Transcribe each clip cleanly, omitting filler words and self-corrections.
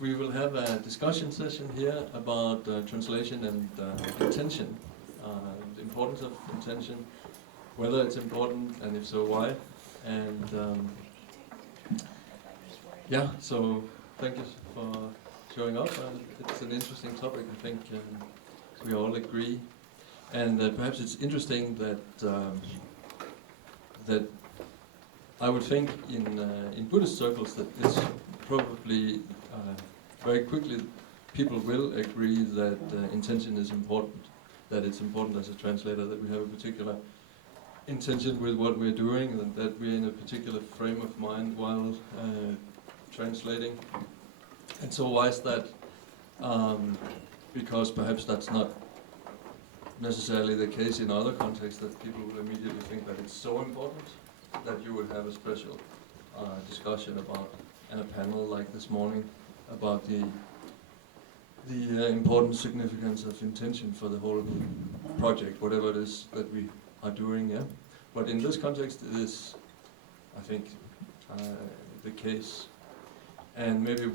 we will have a discussion session here about translation and intention, the importance of intention, whether it's important, and if so, why. And yeah, so thank you for showing up. It's an interesting topic, I think we all agree. And perhaps it's interesting that I would think in Buddhist circles that it's probably very quickly people will agree that intention is important, that it's important as a translator that we have a particular intention with what we're doing, and that we're in a particular frame of mind while translating. And so why is that? Because perhaps that's not necessarily the case in other contexts, that people will immediately think that it's so important that you would have a special discussion about, and a panel like this morning, about the important significance of intention for the whole project, whatever it is that we are doing. Yeah, but in this context, it is, I think, the case, and maybe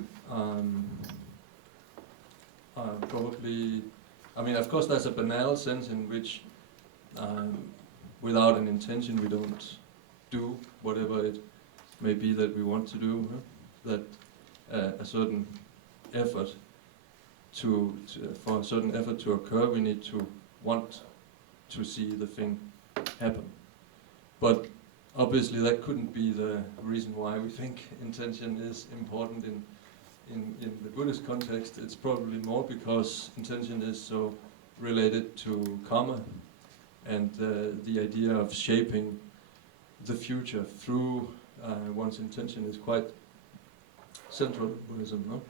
probably. I mean, of course, there's a banal sense in which, without an intention, we don't do whatever it may be that we want to do. That a certain effort for a certain effort to occur, we need to want to see the thing happen. But obviously, that couldn't be the reason why we think intention is important in the Buddhist context. It's probably more because intention is so related to karma and the idea of shaping the future through one's intention is quite central in Buddhism, no?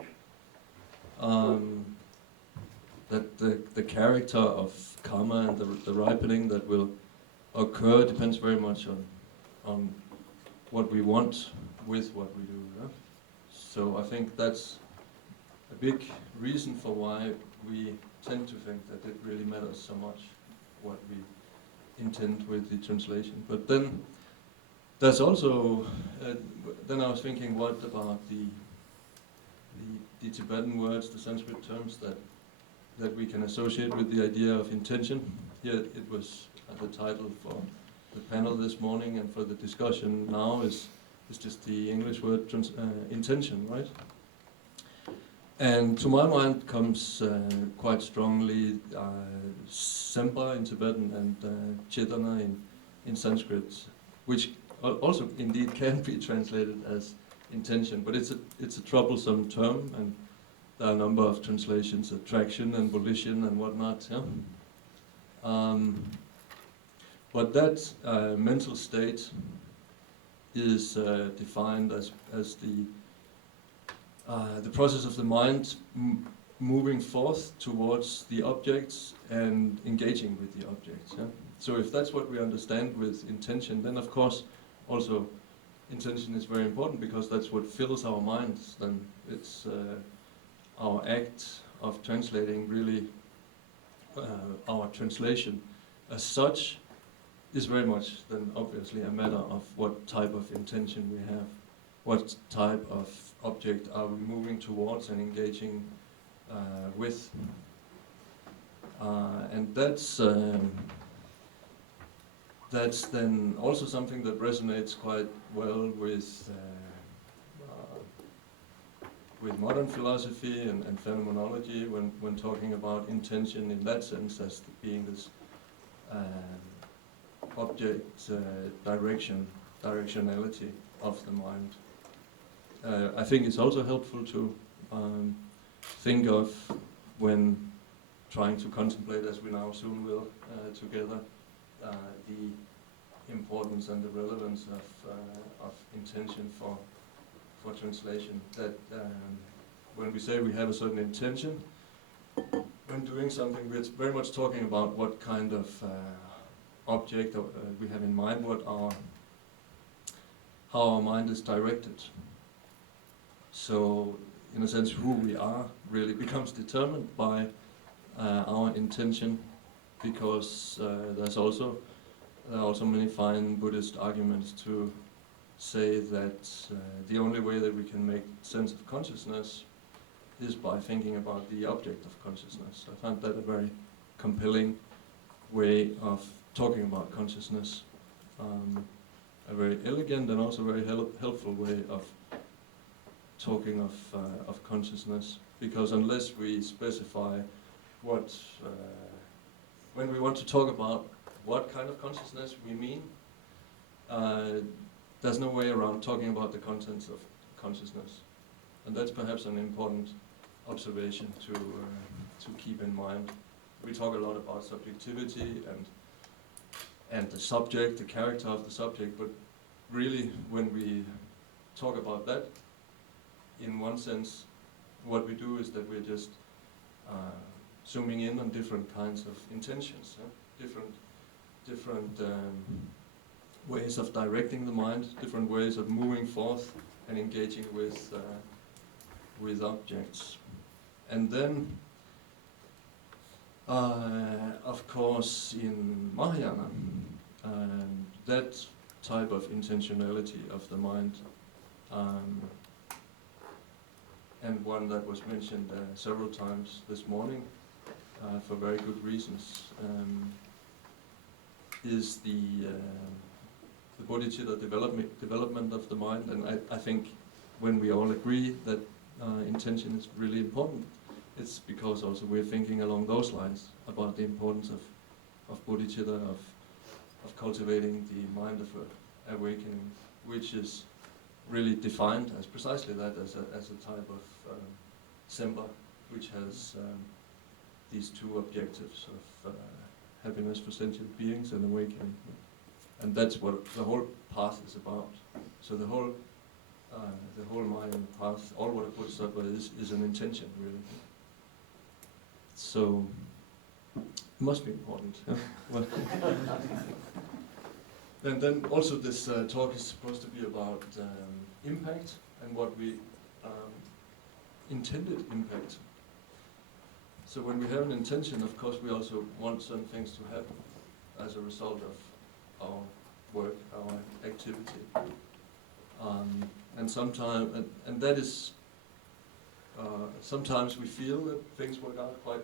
That the character of karma and the ripening that will occur depends very much on what we want with what we do. Yeah? So I think that's a big reason for why we tend to think that it really matters so much what we intend with the translation. But then there's also, then I was thinking, what about the Tibetan words, the Sanskrit terms that we can associate with the idea of intention. Here it was the title for the panel this morning, and for the discussion now is just the English word intention, right? And to my mind comes quite strongly Sempa in Tibetan and Chetana in Sanskrit, which also indeed can be translated as intention, but it's a troublesome term, and there are a number of translations, attraction and volition and whatnot. Yeah? But that mental state is defined as the process of the mind moving forth towards the objects and engaging with the objects. Yeah? So if that's what we understand with intention, then of course also intention is very important, because that's what fills our minds. Then it's our act of translating, really our translation as such is very much then obviously a matter of what type of intention we have, what type of object are we moving towards and engaging with. And that's then also something that resonates quite well with modern philosophy and phenomenology when talking about intention in that sense as being this object directionality of the mind. I think it's also helpful to think of when trying to contemplate, as we now soon will together, the importance and the relevance of intention for translation. That when we say we have a certain intention when doing something, we're very much talking about what kind of object we have in mind, how our mind is directed. So, in a sense, who we are really becomes determined by our intention, because there are also many fine Buddhist arguments to say that the only way that we can make sense of consciousness is by thinking about the object of consciousness. I find that a very compelling way of talking about consciousness, a very elegant and also very helpful way of talking of consciousness, because unless we specify what, when we want to talk about what kind of consciousness we mean, there's no way around talking about the contents of consciousness. And that's perhaps an important observation to keep in mind. We talk a lot about subjectivity and the subject, the character of the subject, but really when we talk about that, in one sense, what we do is that we're just zooming in on different kinds of intentions, different ways of directing the mind, different ways of moving forth and engaging with objects. And then, of course, in Mahayana, that type of intentionality of the mind, and one that was mentioned several times this morning for very good reasons, is the bodhicitta development of the mind. And I think when we all agree that intention is really important, it's because also we're thinking along those lines about the importance of bodhicitta, of cultivating the mind of awakening, which is really defined as precisely that, as a type of semba, which has these two objectives of happiness for sentient beings and awakening. And that's what the whole path is about. So the whole Mayan path, all what a bodhisattva is an intention, really. So, it must be important. Yeah? Well, and then also this talk is supposed to be about impact and what we intended impact. So when we have an intention, of course, we also want certain things to happen as a result of our work, our activity. And sometimes, and that is, sometimes we feel that things work out quite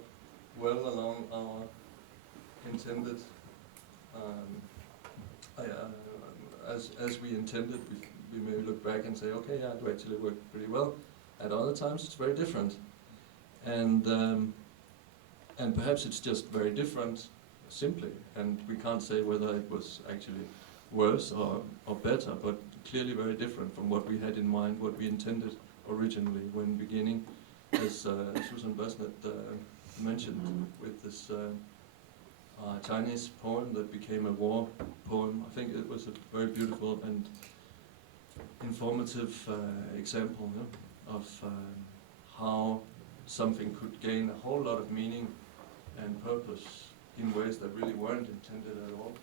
well along our intended, as we intended. We may look back and say, okay, yeah, it actually worked pretty well. At other times, it's very different, and perhaps it's just very different, simply, and we can't say whether it was actually worse or better, but clearly very different from what we had in mind, what we intended originally when beginning, as Susan Basnet mentioned, with this Chinese poem that became a war poem. I think it was a very beautiful and informative example, yeah, of how something could gain a whole lot of meaning and purpose in ways that really weren't intended at all.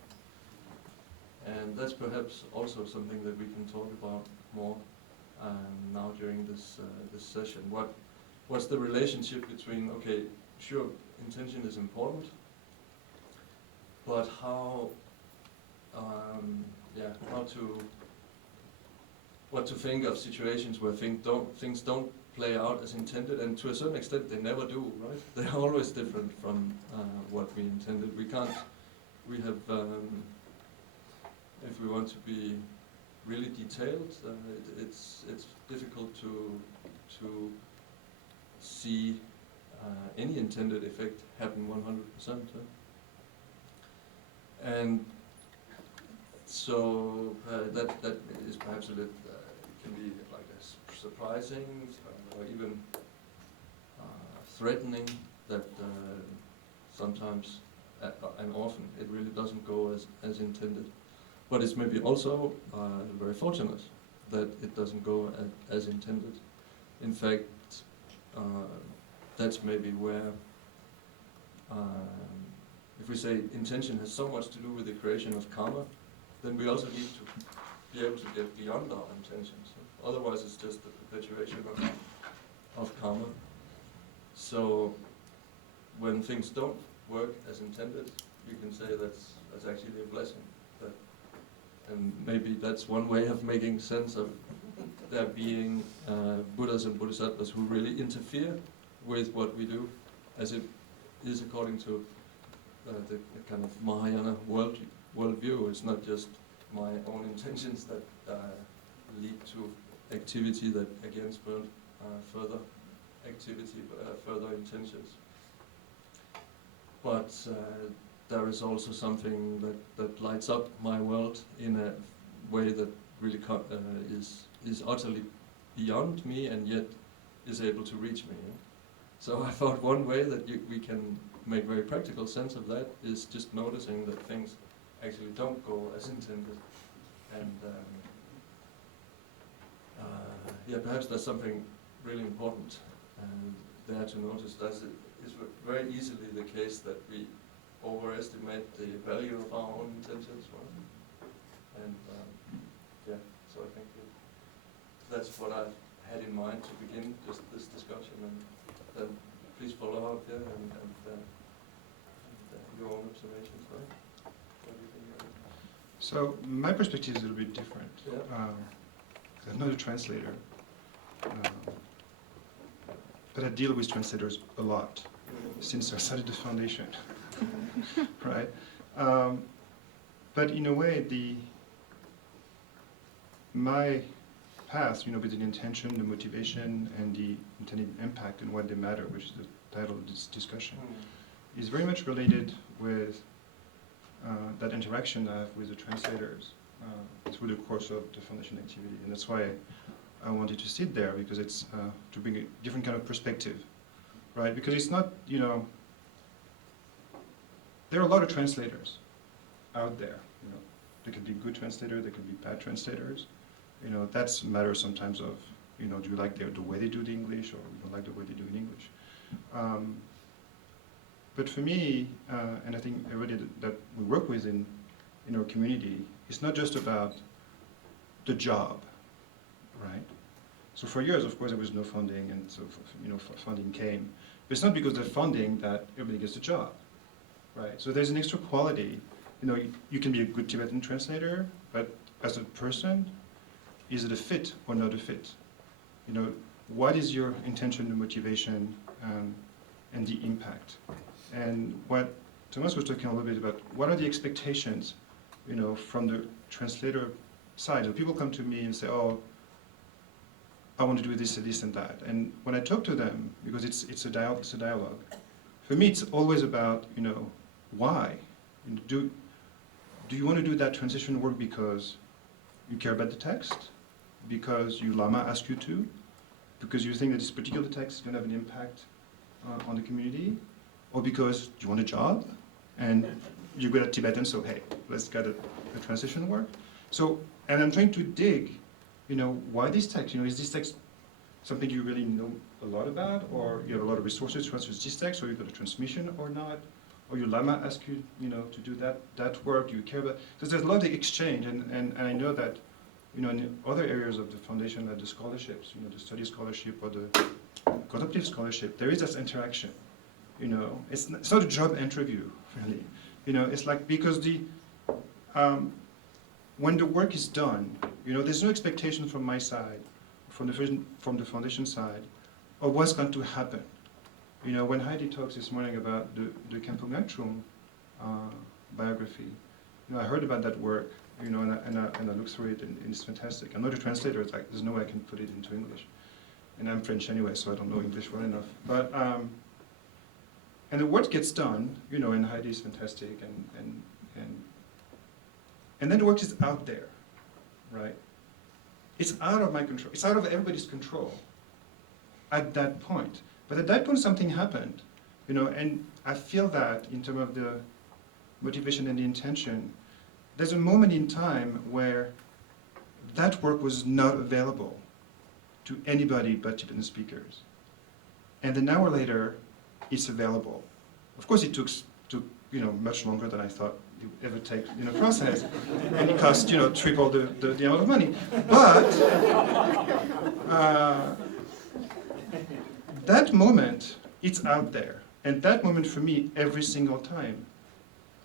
And that's perhaps also something that we can talk about more now during this session. What's the relationship between, okay, sure, intention is important, but how what to think of situations where things don't play out as intended, and to a certain extent they never do, right? They're always different from what we intended. We have, if we want to be really detailed, it's difficult to see any intended effect happen 100%. And so that is perhaps a little, can be like a surprising or even threatening that sometimes and often it really doesn't go as intended. But it's maybe also very fortunate that it doesn't go as intended. In fact, that's maybe where, if we say intention has so much to do with the creation of karma, then we also need to be able to get beyond our intentions. Otherwise it's just the perpetuation of karma. So when things don't work as intended, you can say that's actually a blessing. And maybe that's one way of making sense of there being Buddhas and Bodhisattvas who really interfere with what we do, as it is according to the kind of Mahayana worldview. It's not just my own intentions that lead to activity that again spur further activity, further intentions. But there is also something that lights up my world in a way that really is utterly beyond me and yet is able to reach me. So I thought one way that we can make very practical sense of that is just noticing that things actually don't go as intended. And yeah, perhaps there's something really important there to notice. That it's very easily the case that we overestimate the value of our own intentions. Right? And yeah, so I think that's what I had in mind to begin just this discussion, and then please follow up there and your own observations, right? What do you think, Eric? So my perspective is a little bit different. Yeah. I'm not a translator, but I deal with translators a lot since I started the foundation, right? But in a way, my path, with the intention, the motivation, and the intended impact and what they matter, which is the title of this discussion, is very much related with that interaction I have with the translators through the course of the foundation activity. And that's why I wanted to sit there, because it's to bring a different kind of perspective, right? Because it's not, there are a lot of translators out there. There can be good translators, there can be bad translators. That's a matter sometimes of, do you like the way they do the English, or you don't like the way they do in English. But for me, and I think everybody that we work with in our community, it's not just about the job, right? So for years, of course, there was no funding, and so funding came. But it's not because of the funding that everybody gets a job, right? So there's an extra quality. You can be a good Tibetan translator, but as a person, is it a fit or not a fit? What is your intention, the motivation, and the impact? And what Thomas was talking a little bit about, what are the expectations, from the translator side? So people come to me and say, oh, I want to do this and that. And when I talk to them, because it's a dialogue, for me it's always about, why? Do you want to do that transition work because you care about the text? Because your Lama asked you to? Because you think that this particular text is going to have an impact on the community? Or because you want a job and you're good at Tibetan, so hey, let's get a transition work? So, and I'm trying to dig, why this text? Is this text something you really know a lot about, or you have a lot of resources to translate this text, or you've got a transmission or not? Or your Lama asked you, to do that work, you care about? So there's a lot of exchange, and I know that, in other areas of the foundation, like the scholarships, the study scholarship or the contemplative scholarship, there is this interaction. It's not a job interview, really. It's like, because when the work is done, there's no expectation from my side, from the foundation side, of what's going to happen. When Heidi talks this morning about the Kampung Ngachum biography, I heard about that work, and I looked through it, and it's fantastic. I'm not a translator. It's like, there's no way I can put it into English. And I'm French anyway, so I don't know English well enough. But, and the work gets done, and Heidi is fantastic, and then the work is out there, right? It's out of my control. It's out of everybody's control at that point. But at that point, something happened, and I feel that in terms of the motivation and the intention, there's a moment in time where that work was not available to anybody but Tibetan speakers. And an hour later, it's available. Of course, it took much longer than I thought it would ever take in a process, and it cost triple the amount of money. But that moment, it's out there, and that moment for me, every single time,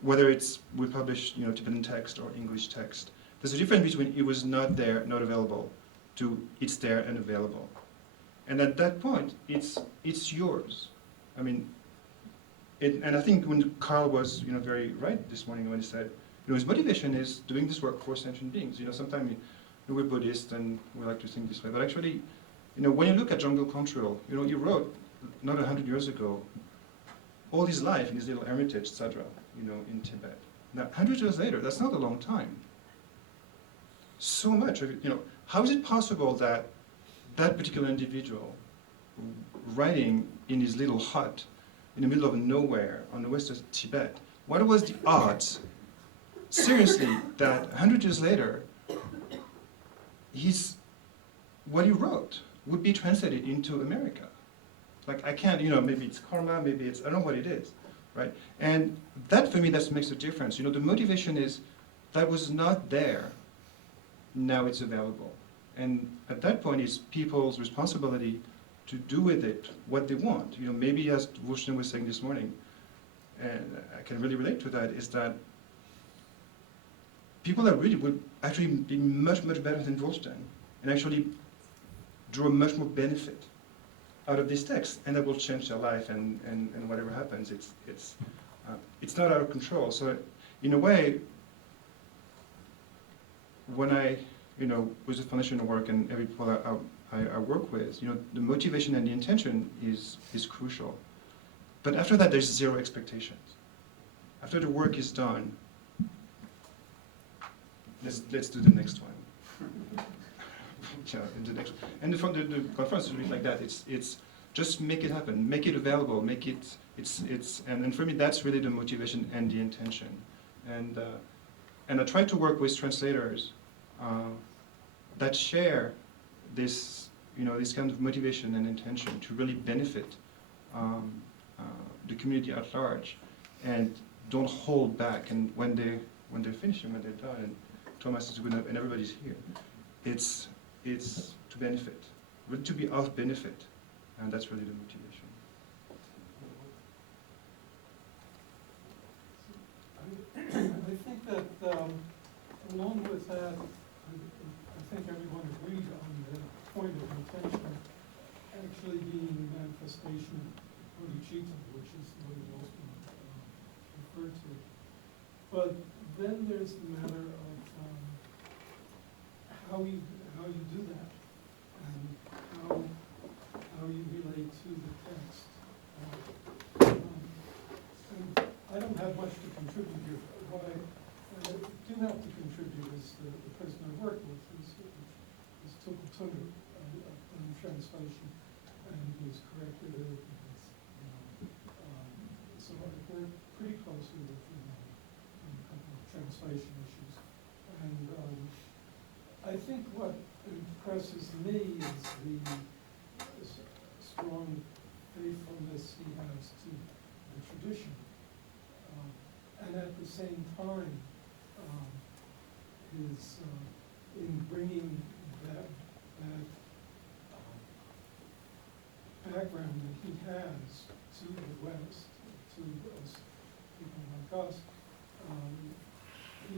whether we publish Tibetan text or English text, there's a difference between it was not there, not available, to it's there and available. And at that point, it's yours. I mean, and I think when Carl was very right this morning when he said, his motivation is doing this work for sentient beings. Sometimes we're Buddhist and we like to think this way, but actually, when you look at jungle control, he wrote not 100 years ago all his life in his little hermitage, Tsadra, in Tibet. Now, 100 years later, that's not a long time. So much of it, how is it possible that that particular individual writing in his little hut in the middle of nowhere on the west of Tibet, what was the odds, seriously, that 100 years later, what he wrote would be translated into America? Like, I can't, maybe it's karma, maybe it's, I don't know what it is, right? And that, for me, that makes a difference. The motivation is, that was not there, now it's available. And at that point, it's people's responsibility to do with it what they want. Maybe as Wolfson was saying this morning, and I can really relate to that, is that people that read it will actually be much, much better than Wolfson, and actually draw much more benefit out of this text, and that will change their life, and whatever happens, it's not out of control. So in a way, when I, with the foundation work and every people I work with, the motivation and the intention is crucial. But after that, there's zero expectations. After the work is done, let's do the next one. In the next, and the conference is really like that. It's just make it happen, make it available, make it. And for me, that's really the motivation and the intention. And I try to work with translators that share this, this kind of motivation and intention to really benefit the community at large, and don't hold back. And when they're finishing, when they're done, and Thomas is good enough, and everybody's here, it's to benefit, really to be of benefit, and that's really the motivation. I think that along with that, I think everyone agreed on the point of intention actually being manifestation bodhicitta, which is what is often referred to. But then there's the matter of how you do that, and how you relate to the text. And I don't have much to contribute here. What I do have to contribute is the person I work with, is Tupatunga, in translation, and who's corrected it. So I work pretty closely with him on a couple of translation issues. And I think what impresses me is the strong faithfulness he has to the tradition. And at the same time, his in bringing that background that he has to the West, to us, people like us, he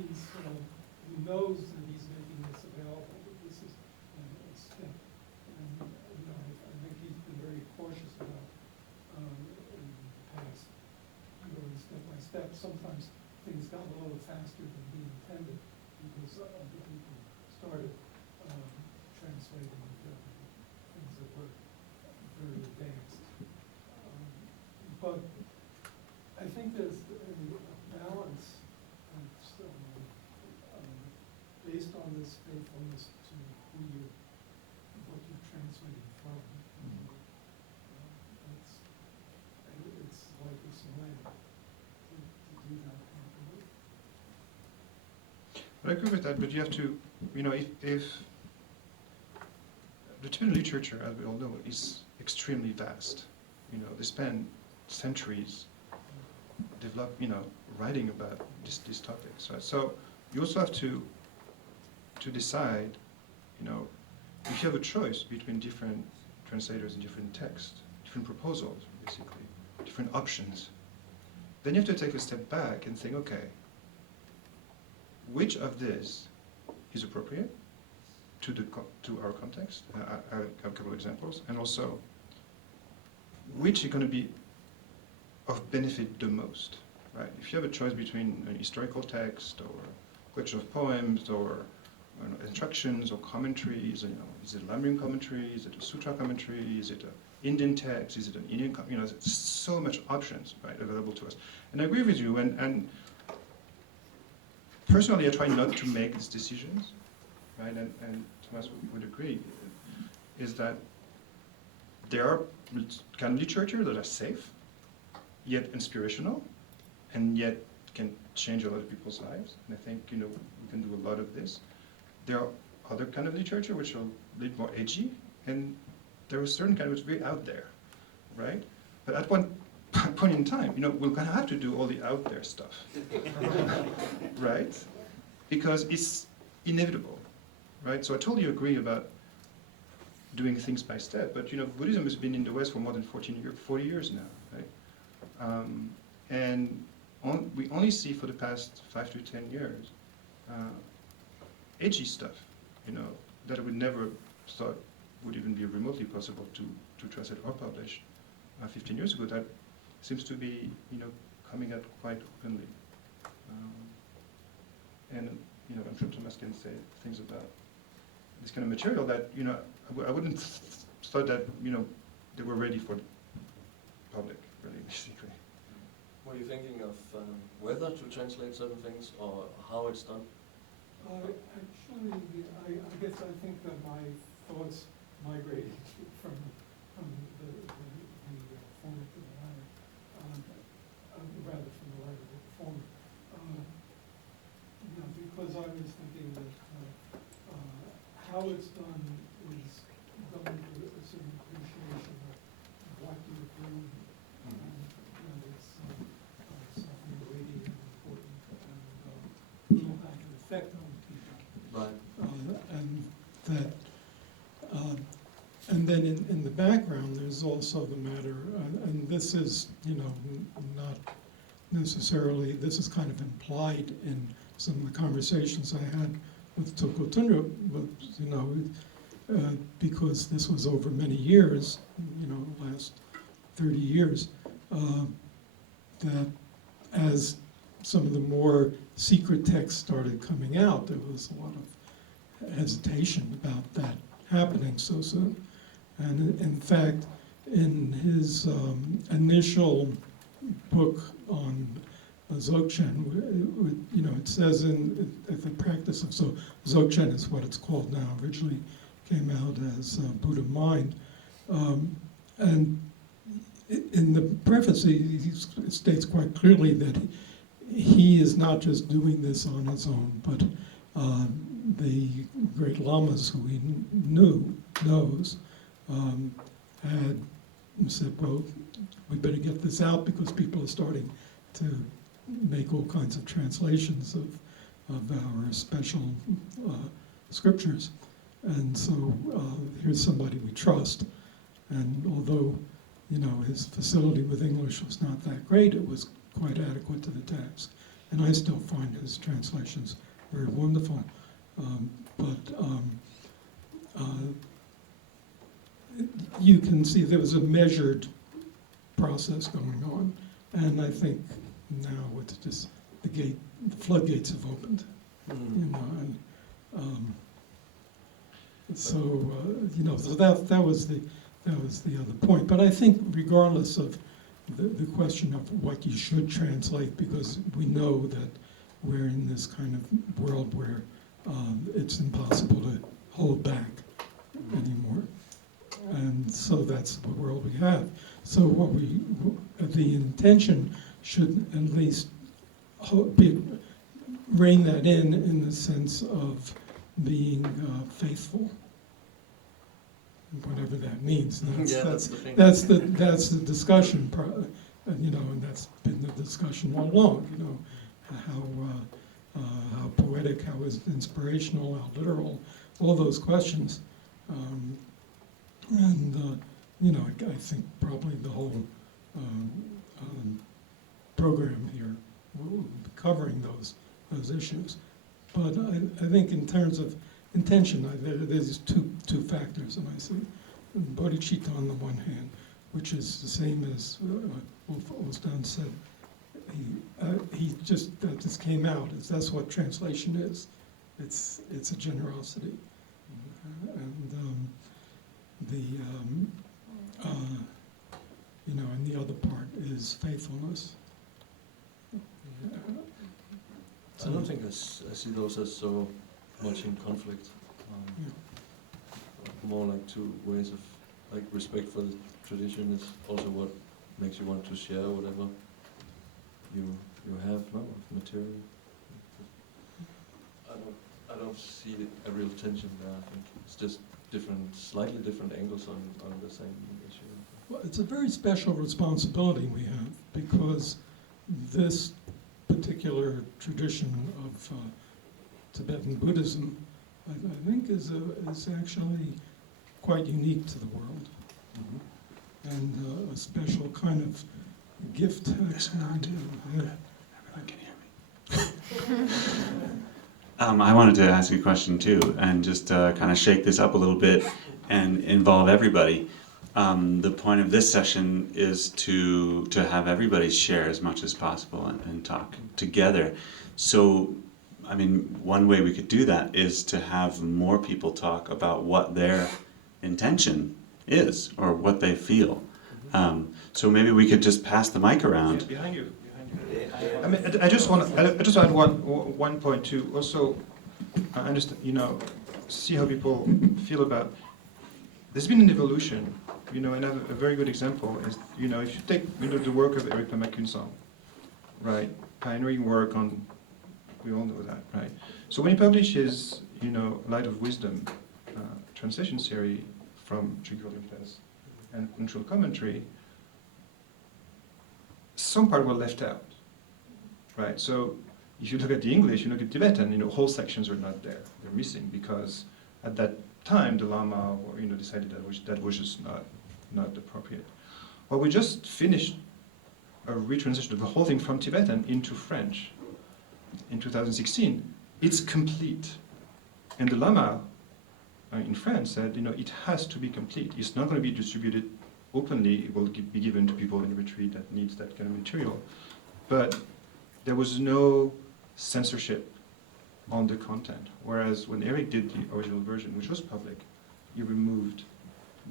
knows that he's making this available. This is a step, and I think he's been very cautious about in the past, going step by step. Sometimes things got a little faster than he intended because other people started translating things that were very advanced. But I think there's a balance based on this faithfulness to what you're translating from. It's like it's a way to do that properly. I agree with that, but you have to, if the Tibetan literature, as we all know, is extremely vast. They spend centuries writing about these topics, right? So you also have to decide, if you have a choice between different translators and different texts, different proposals, basically, different options, then you have to take a step back and think, okay, which of this is appropriate? to our context. I have a couple of examples, and also which are going to be of benefit the most, right? If you have a choice between an historical text or a collection of poems or instructions or commentaries, is it a Lamrim commentary? Is it a sutra commentary? Is it an Indian text? Is it an Indian? There's so much options, right, available to us. And I agree with you. And personally, I try not to make these decisions, right? And Thomas would agree, is that there are kind of literature that are safe, yet inspirational, and yet can change a lot of people's lives. And I think we can do a lot of this. There are other kind of literature which are a bit more edgy, and there are certain kind which is very out there, right? But at one point in time, we're going to have to do all the out there stuff, right? Because it's inevitable, right? So I totally agree about doing things by step, but Buddhism has been in the West for more than 40 years now, right? And we only see for the past 5 to 10 years edgy stuff, that I would never thought would even be remotely possible to translate or publish 15 years ago. That seems to be, coming out quite openly. And I'm sure Thomas can say things about this kind of material that I wouldn't thought that they were ready for the public, really, basically. Were you thinking of whether to translate certain things or how it's done? Actually, I guess I think that my thoughts migrated from the former to the latter, rather from the latter to the former. Because I was thinking that how it's done is done with a certain appreciation of what you do, and it's something weighty and important, and will have an effect on people. Right. And then in the background, there's also the matter, and this is, not necessarily, this is kind of implied in some of the conversations I had with Toko Tundra, but, because this was over many years, the last 30 years, that as some of the more secret texts started coming out, there was a lot of hesitation about that happening so soon. And in fact, in his initial book on Dzogchen, it says the practice of Dzogchen is what it's called now. Originally came out as Buddha Mind. And in the preface, he states quite clearly that he is not just doing this on his own, but the great lamas who he knows had said, well, we better get this out because people are starting to make all kinds of translations of our special scriptures. And so here's somebody we trust. And although, his facility with English was not that great, it was quite adequate to the task. And I still find his translations very wonderful. You can see there was a measured process going on. And I think now it's just the floodgates have opened. So that was the other point. But I think regardless of the question of what you should translate, because we know that we're in this kind of world where it's impossible to hold back anymore. And so that's the world we have. So the intention should at least rein that in the sense of being faithful, whatever that means. That's the discussion, and that's been the discussion all along. How poetic, how is inspirational, how literal, all those questions. I think probably the whole program here will be covering those issues. But I think in terms of intention. There's two factors, and I see bodhicitta on the one hand, which is the same as Wolfgang said. He just that just came out. That's what translation is. It's a generosity, and and the other part is faithfulness. I don't think I see those as so much in conflict. More like two ways of, like, respect for the tradition is also what makes you want to share whatever you have, no, of material. I don't see a real tension there. I think it's just slightly different angles on the same issue. Well, it's a very special responsibility we have, because this particular tradition of Tibetan Buddhism, I think, is actually quite unique to the world, and a special kind of gift. I wanted to ask you a question too, and just kind of shake this up a little bit and involve everybody. The point of this session is to have everybody share as much as possible and talk together. So, I mean, one way we could do that is to have more people talk about what their intention is or what they feel. So maybe we could just pass the mic around. Behind you. I mean, I just want to add one point too. Also, I understand, see how people feel about. There's been an evolution, and a very good example is, if you take, the work of Eric Colombel, right, pioneering work on, we all know that, right. So when he publishes, Light of Wisdom, translation series from Translator and Control Commentary, some part were left out. Right, so if you look at the English, you look at Tibetan, whole sections are not there. They're missing because at that time the Lama, decided that was just not appropriate. Well, we just finished a retranslation of the whole thing from Tibetan into French in 2016. It's complete, and the Lama in France said, it has to be complete. It's not going to be distributed openly. It will be given to people in retreat that needs that kind of material, but there was no censorship on the content, whereas when Eric did the original version, which was public, he removed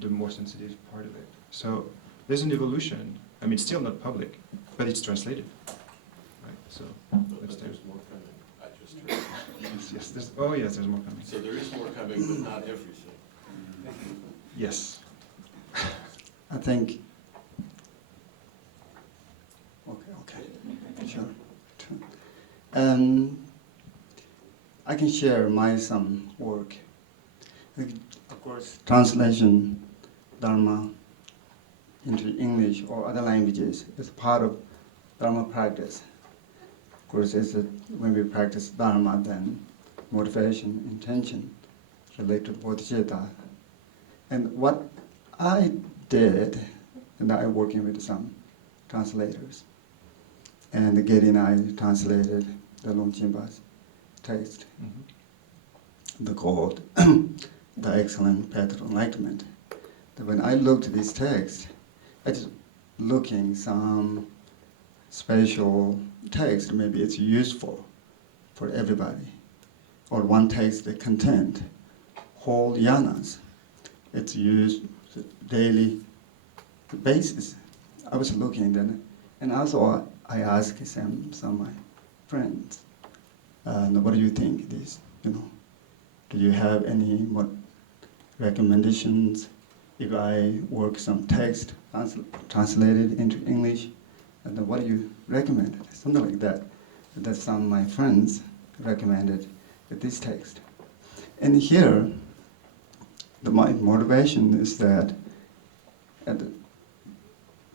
the more sensitive part of it. So there's an evolution. I mean, it's still not public, but it's translated. Right. So but there's more coming. I just heard. yes, there's more coming. So there is more coming, but not everything. Yes. I think. Okay. Sure. I can share some work. Of course, translation, Dharma, into English or other languages is part of Dharma practice. Of course, when we practice Dharma, then motivation, intention, relate to bodhicitta. And what I did, and I'm working with some translators, and Gedi and I translated the Longchenpa's text, the called the Excellent Path of Enlightenment. When I looked at this text, I was looking some special text, maybe it's useful for everybody, or one text that content whole yanas. It's used daily basis. I was looking then, and also I asked some of my friends, what do you think this, do you have any more recommendations if I work some text, translated into English, and then what do you recommend? Something like that. That some of my friends recommended this text. And here, my motivation is that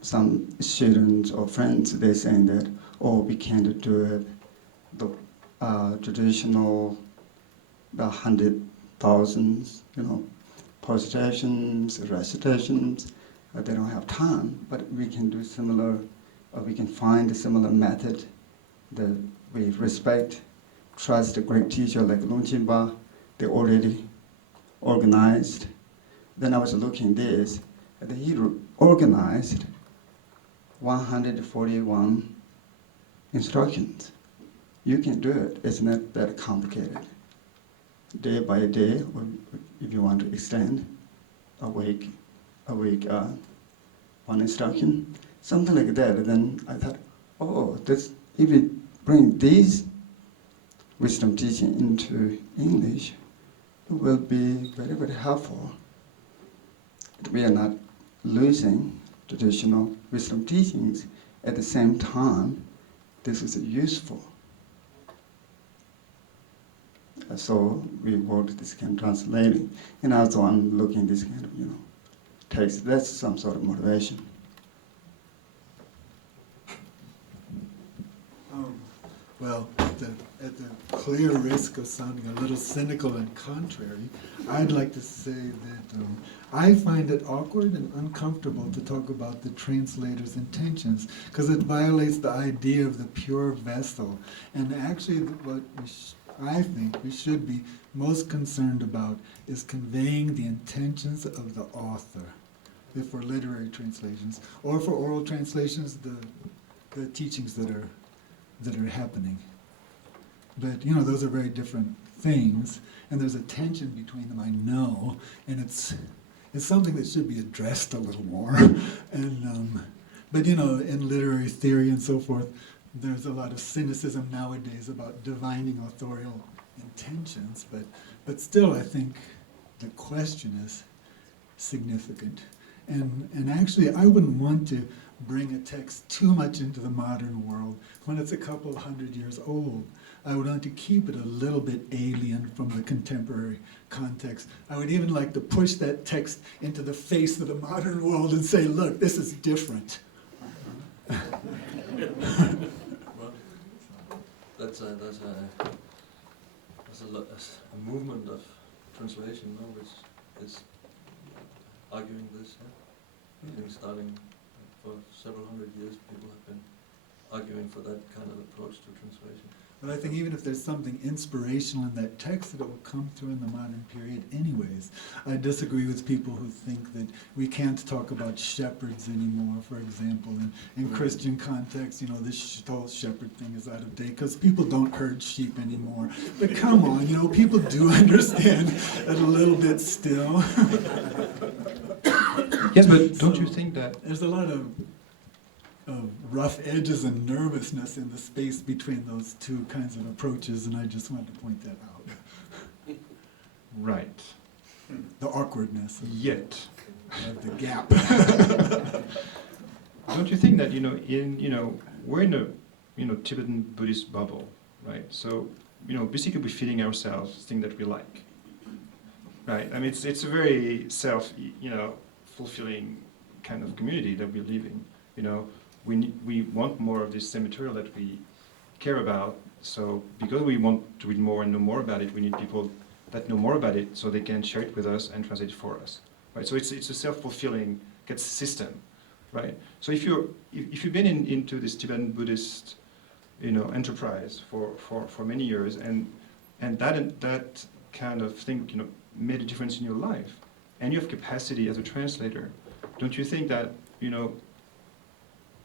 some students or friends, they're saying that, we can't do it, the traditional, the 100,000, posturations, recitations, they don't have time, but we can do similar, or we can find a similar method that we respect, trust a great teacher like Longchenpa, they already organized. Then I was looking this, and he organized 141 instructions. You can do it. It's not that complicated. Day by day, or if you want to extend a week, one instruction, something like that. Then I thought, oh, if we bring these wisdom teaching into English, it will be very, very helpful. We are not losing traditional wisdom teachings. At the same time, this is useful. So we worked this kind of translating, and also I'm looking this kind of text. That's some sort of motivation. Well, at the clear risk of sounding a little cynical and contrary, I'd like to say that I find it awkward and uncomfortable to talk about the translator's intentions, because it violates the idea of the pure vessel. And actually, what I think we should be most concerned about is conveying the intentions of the author, if for literary translations, or for oral translations, the teachings that are happening. But those are very different things, and there's a tension between them, I know, and it's something that should be addressed a little more. And but in literary theory and so forth, there's a lot of cynicism nowadays about divining authorial intentions, but still I think the question is significant. And actually I wouldn't want to bring a text too much into the modern world when it's a couple of 100 years old. I would want to keep it a little bit alien from the contemporary context. I would even like to push that text into the face of the modern world and say, look, this is different. Well, that's a movement of translation, no, which is arguing this. I think starting for several hundred years, people have been arguing for that kind of approach to translation. But I think even if there's something inspirational in that text, that it will come through in the modern period anyways. I disagree with people who think that we can't talk about shepherds anymore, for example. In Christian context, this whole shepherd thing is out of date because people don't herd sheep anymore. But come on, people do understand it a little bit still. Yes, but don't you think that There's a lot of rough edges and nervousness in the space between those two kinds of approaches, and I just wanted to point that out. right? The awkwardness Yet, of the gap. don't you think that we're in a Tibetan Buddhist bubble, right? So basically we're feeding ourselves things that we like, right? I mean it's a very fulfilling kind of community that we live in. We want more of this same material that we care about. So because we want to read more and know more about it, we need people that know more about it so they can share it with us and translate it for us, right? So it's a self-fulfilling system, right? So if you've been into this Tibetan Buddhist enterprise for many years, and that kind of thing made a difference in your life, and you have capacity as a translator, don't you think that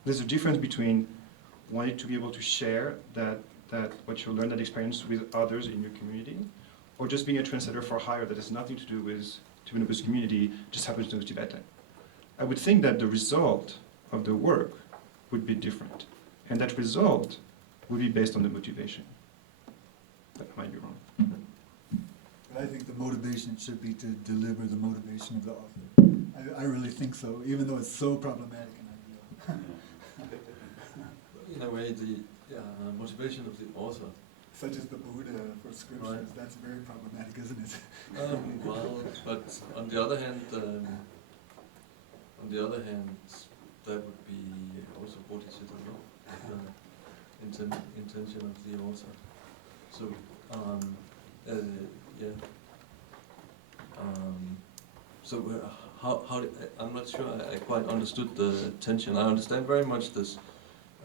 there's a difference between wanting to be able to share that what you learned, that experience with others in your community, or just being a translator for hire that has nothing to do with Tibetan Buddhist community, just happens to know Tibetan? I would think that the result of the work would be different, and that result would be based on the motivation. But I might be wrong. I think the motivation should be to deliver the motivation of the author. I really think so, even though it's so problematic an idea. In a way, the motivation of the author. Such as the Buddha for scriptures, Right. that's very problematic, isn't it? Well, but on the other hand, that would be also bodhisattva, intention of the author. So, yeah. So how I'm not sure I quite understood the tension. I understand very much this.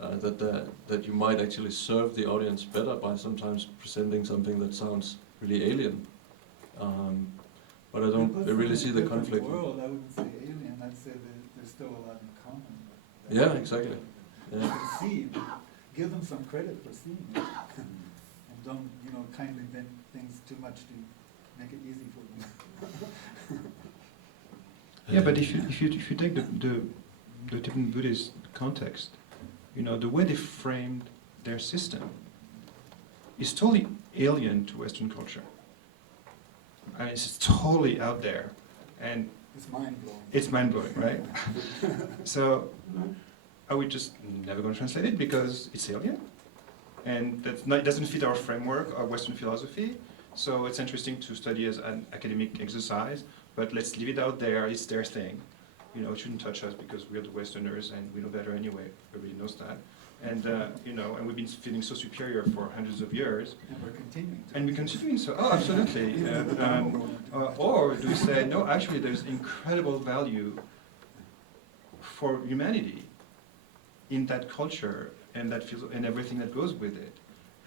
That you might actually serve the audience better by sometimes presenting something that sounds really alien, But I don't Because really in a see the different conflict. world, I wouldn't say alien, I'd say that there's still a lot in common. But Yeah, exactly. You Yeah. can see, give them some credit for seeing it. And don't, kindly bend things too much to make it easy for them. Yeah, but if you take the Tibetan Buddhist context, the way they framed their system is totally alien to Western culture. I mean, it's totally out there, and It's mind-blowing. it's mind-blowing, right? So, are we just never going to translate it because it's alien? And it doesn't fit our framework, our Western philosophy, so it's interesting to study as an academic exercise, but let's leave it out there, it's their thing. It shouldn't touch us because we're the Westerners and we know better anyway, everybody knows that. And, and we've been feeling so superior for hundreds of years. And we're continuing to. And we're continuing so, oh, absolutely. Or do we say, no, actually there's incredible value for humanity in that culture and that and everything that goes with it.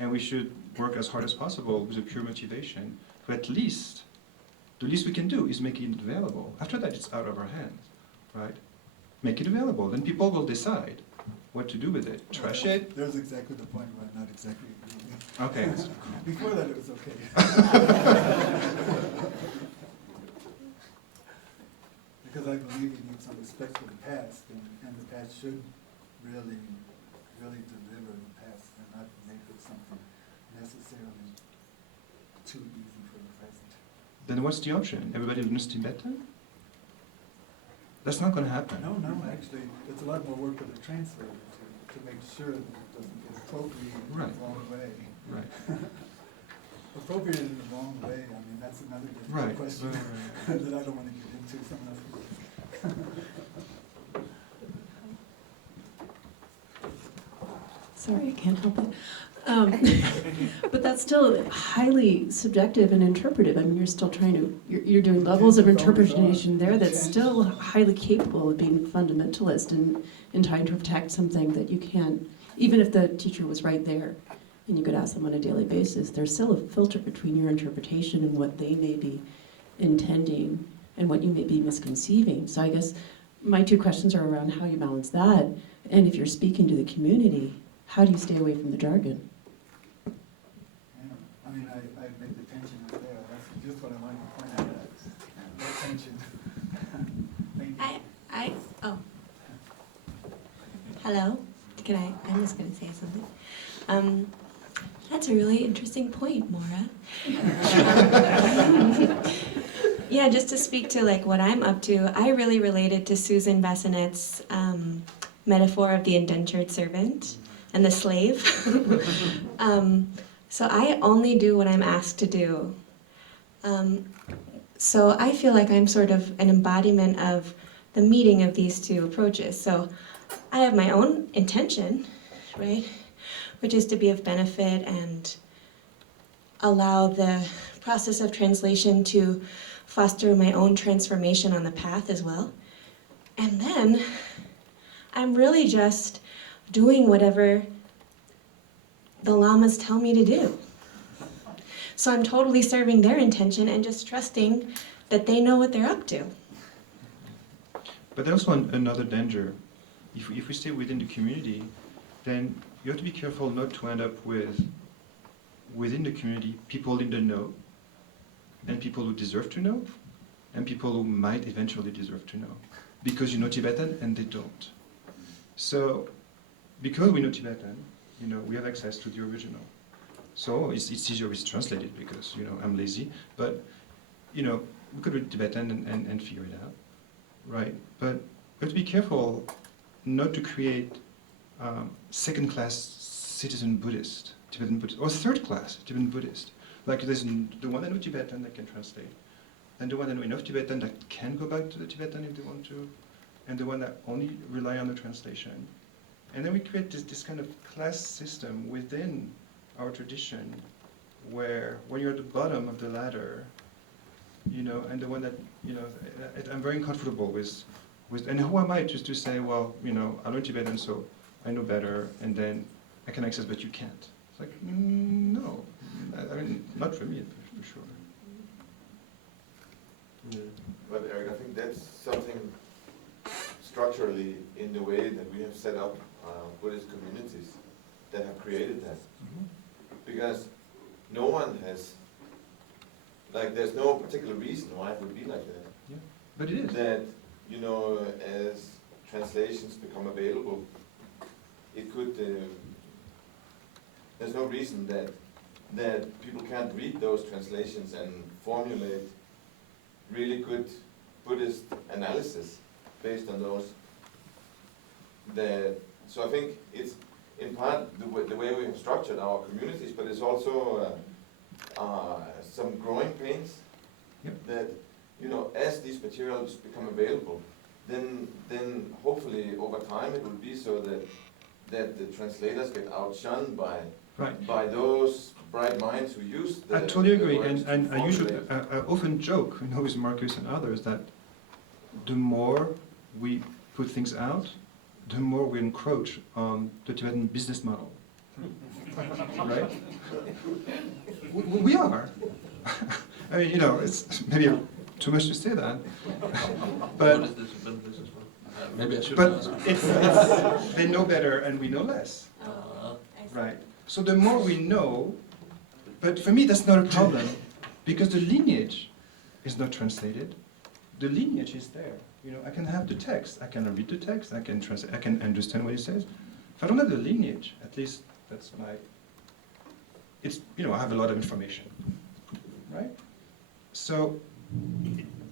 And we should work as hard as possible with a pure motivation to the least we can do is make it available. After that, it's out of our hands, right? Make it available, then people will decide what to do with it. Trash it. There's exactly the point where I'm not exactly agreeing. Okay. Before that, it was okay. Because I believe we need some respect for the past, and the past should really, really deliver the past and not make it something necessarily too easy for the present. Then what's the option? Everybody learns Tibetan? That's not going to happen. No, actually, it's a lot more work for the translator to make sure that it doesn't get appropriated in Right. the wrong way. Right. Appropriated in the wrong way, I mean, that's another difficult Right. question Right. that I don't want to get into some of. Sorry, I can't help it. But that's still highly subjective and interpretive. I mean, you're still trying to, you're doing levels of interpretation there that's still highly capable of being fundamentalist and trying to protect something that you can't, even if the teacher was right there and you could ask them on a daily basis, there's still a filter between your interpretation and what they may be intending and what you may be misconceiving. So I guess my two questions are around how you balance that, and if you're speaking to the community, how do you stay away from the jargon? Yeah, I mean, I make the tension right there, that's just what I wanted to point out, that tension. Thank you. Oh. Hello, I'm just gonna say something. That's a really interesting point, Maura. Yeah, just to speak to like what I'm up to, I really related to Susan Bassinet's metaphor of the indentured servant and the slave. So I only do what I'm asked to do. So I feel like I'm sort of an embodiment of the meeting of these two approaches. So I have my own intention, right, which is to be of benefit and allow the process of translation to foster my own transformation on the path as well. And then I'm really just doing whatever the lamas tell me to do. So I'm totally serving their intention and just trusting that they know what they're up to. But there's also another danger. If we stay within the community, then you have to be careful not to end up with, within the community, people in the know, and people who deserve to know, and people who might eventually deserve to know. Because you know Tibetan and they don't. So, because we know Tibetan, we have access to the original. So it's easier to translate it because, I'm lazy. But, we could read Tibetan and figure it out, right? But we have to be careful not to create second-class citizen Buddhist, Tibetan Buddhist, or third-class Tibetan Buddhist. Like there's the one that know Tibetan that can translate, and the one that know enough Tibetan that can go back to the Tibetan if they want to, and the one that only rely on the translation. And then we create this kind of class system within our tradition where when you're at the bottom of the ladder, and the one that, I'm very uncomfortable with, and who am I just to say, well, I learned Tibetan, so I know better, and then I can access, but you can't. It's like, no, I mean, not for me, for sure. Yeah. But Eric, I think that's something structurally in the way that we have set up Buddhist communities that have created that. Because no one has, like, there's no particular reason why it would be like that. Yeah. But it is. That, you know, as translations become available, it could, there's no reason that people can't read those translations and formulate really good Buddhist analysis based on those. So I think it's in part the way we have structured our communities, but it's also some growing pains. Yep. That, you know, as these materials become available, then hopefully over time it will be so that the translators get outshone by those bright minds who use the I totally agree, the words and to I usually, formulate. I often joke, you know, with Marcus and others, that the more we put things out, the more we encroach on the Tibetan business model. Right? We are. I mean, you know, it's maybe too much to say that, but What is this Tibetan business for? Maybe I should but ask. it's they know better and we know less. Right. So the more we know, but for me that's not a problem, because the lineage is not translated. The lineage is there. You know, I can have the text, I can read the text, I can translate, I can understand what it says. If I don't have the lineage, at least that's my. It's, you know, I have a lot of information, right? So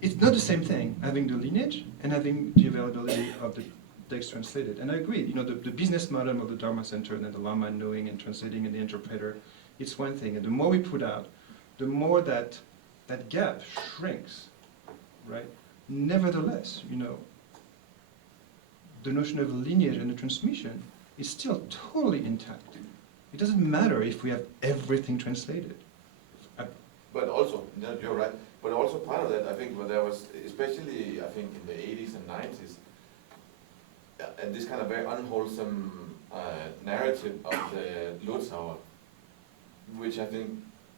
it's not the same thing having the lineage and having the availability of the text translated. And I agree, you know, the business model of the Dharma Center and the Lama knowing and translating and the interpreter, it's one thing. And the more we put out, the more that gap shrinks, right? Nevertheless, you know, the notion of lineage and the transmission is still totally intact. It doesn't matter if we have everything translated. But also, no, you're right, but also part of that, I think, where there was, especially, I think, in the 80s and 90s, and this kind of very unwholesome narrative of the Lutauer, which I think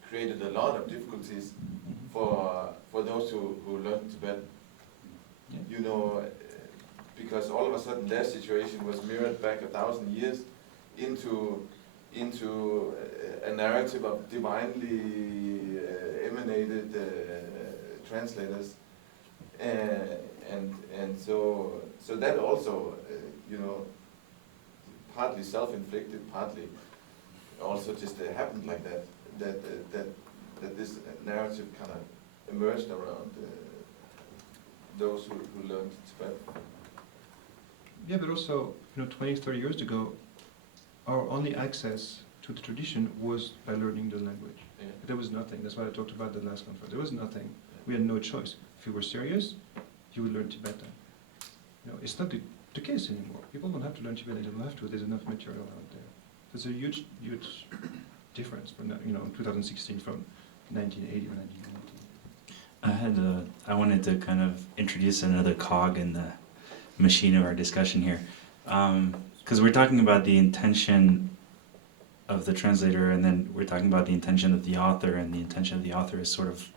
created a lot of difficulties for those who learned Tibetan. Yeah. You know, because all of a sudden their situation was mirrored back 1,000 years into a narrative of divinely emanated translators, and so that also, you know, partly self-inflicted, partly also just happened like that. That this narrative kind of emerged around those who learned Tibetan. Yeah, but also, you know, 20, 30 years ago, our only access to the tradition was by learning the language. Yeah. There was nothing. That's what I talked about the last conference. There was nothing. We had no choice. If you were serious, you would learn Tibetan. You know, it's not the case anymore. People don't have to learn Tibetan. They don't have to. There's enough material out there. There's a huge difference from, you know, 2016 from 1980 or 1990. I wanted to kind of introduce another cog in the machine of our discussion here, because we're talking about the intention of the translator, and then we're talking about the intention of the author, and the intention of the author is sort of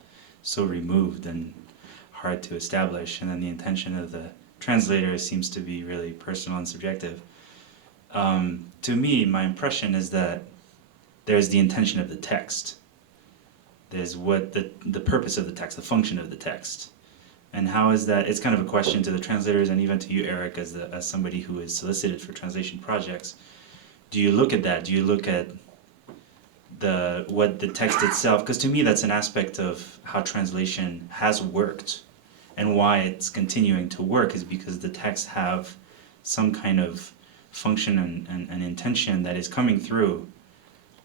so removed and hard to establish, and then the intention of the translator seems to be really personal and subjective. To me, my impression is that there's the intention of the text. There's what the purpose of the text, the function of the text. And how is that, it's kind of a question to the translators and even to you, Eric, as somebody who is solicited for translation projects. Do you look at that? Do you look at what the text itself, because to me that's an aspect of how translation has worked, and why it's continuing to work is because the texts have some kind of function and intention that is coming through,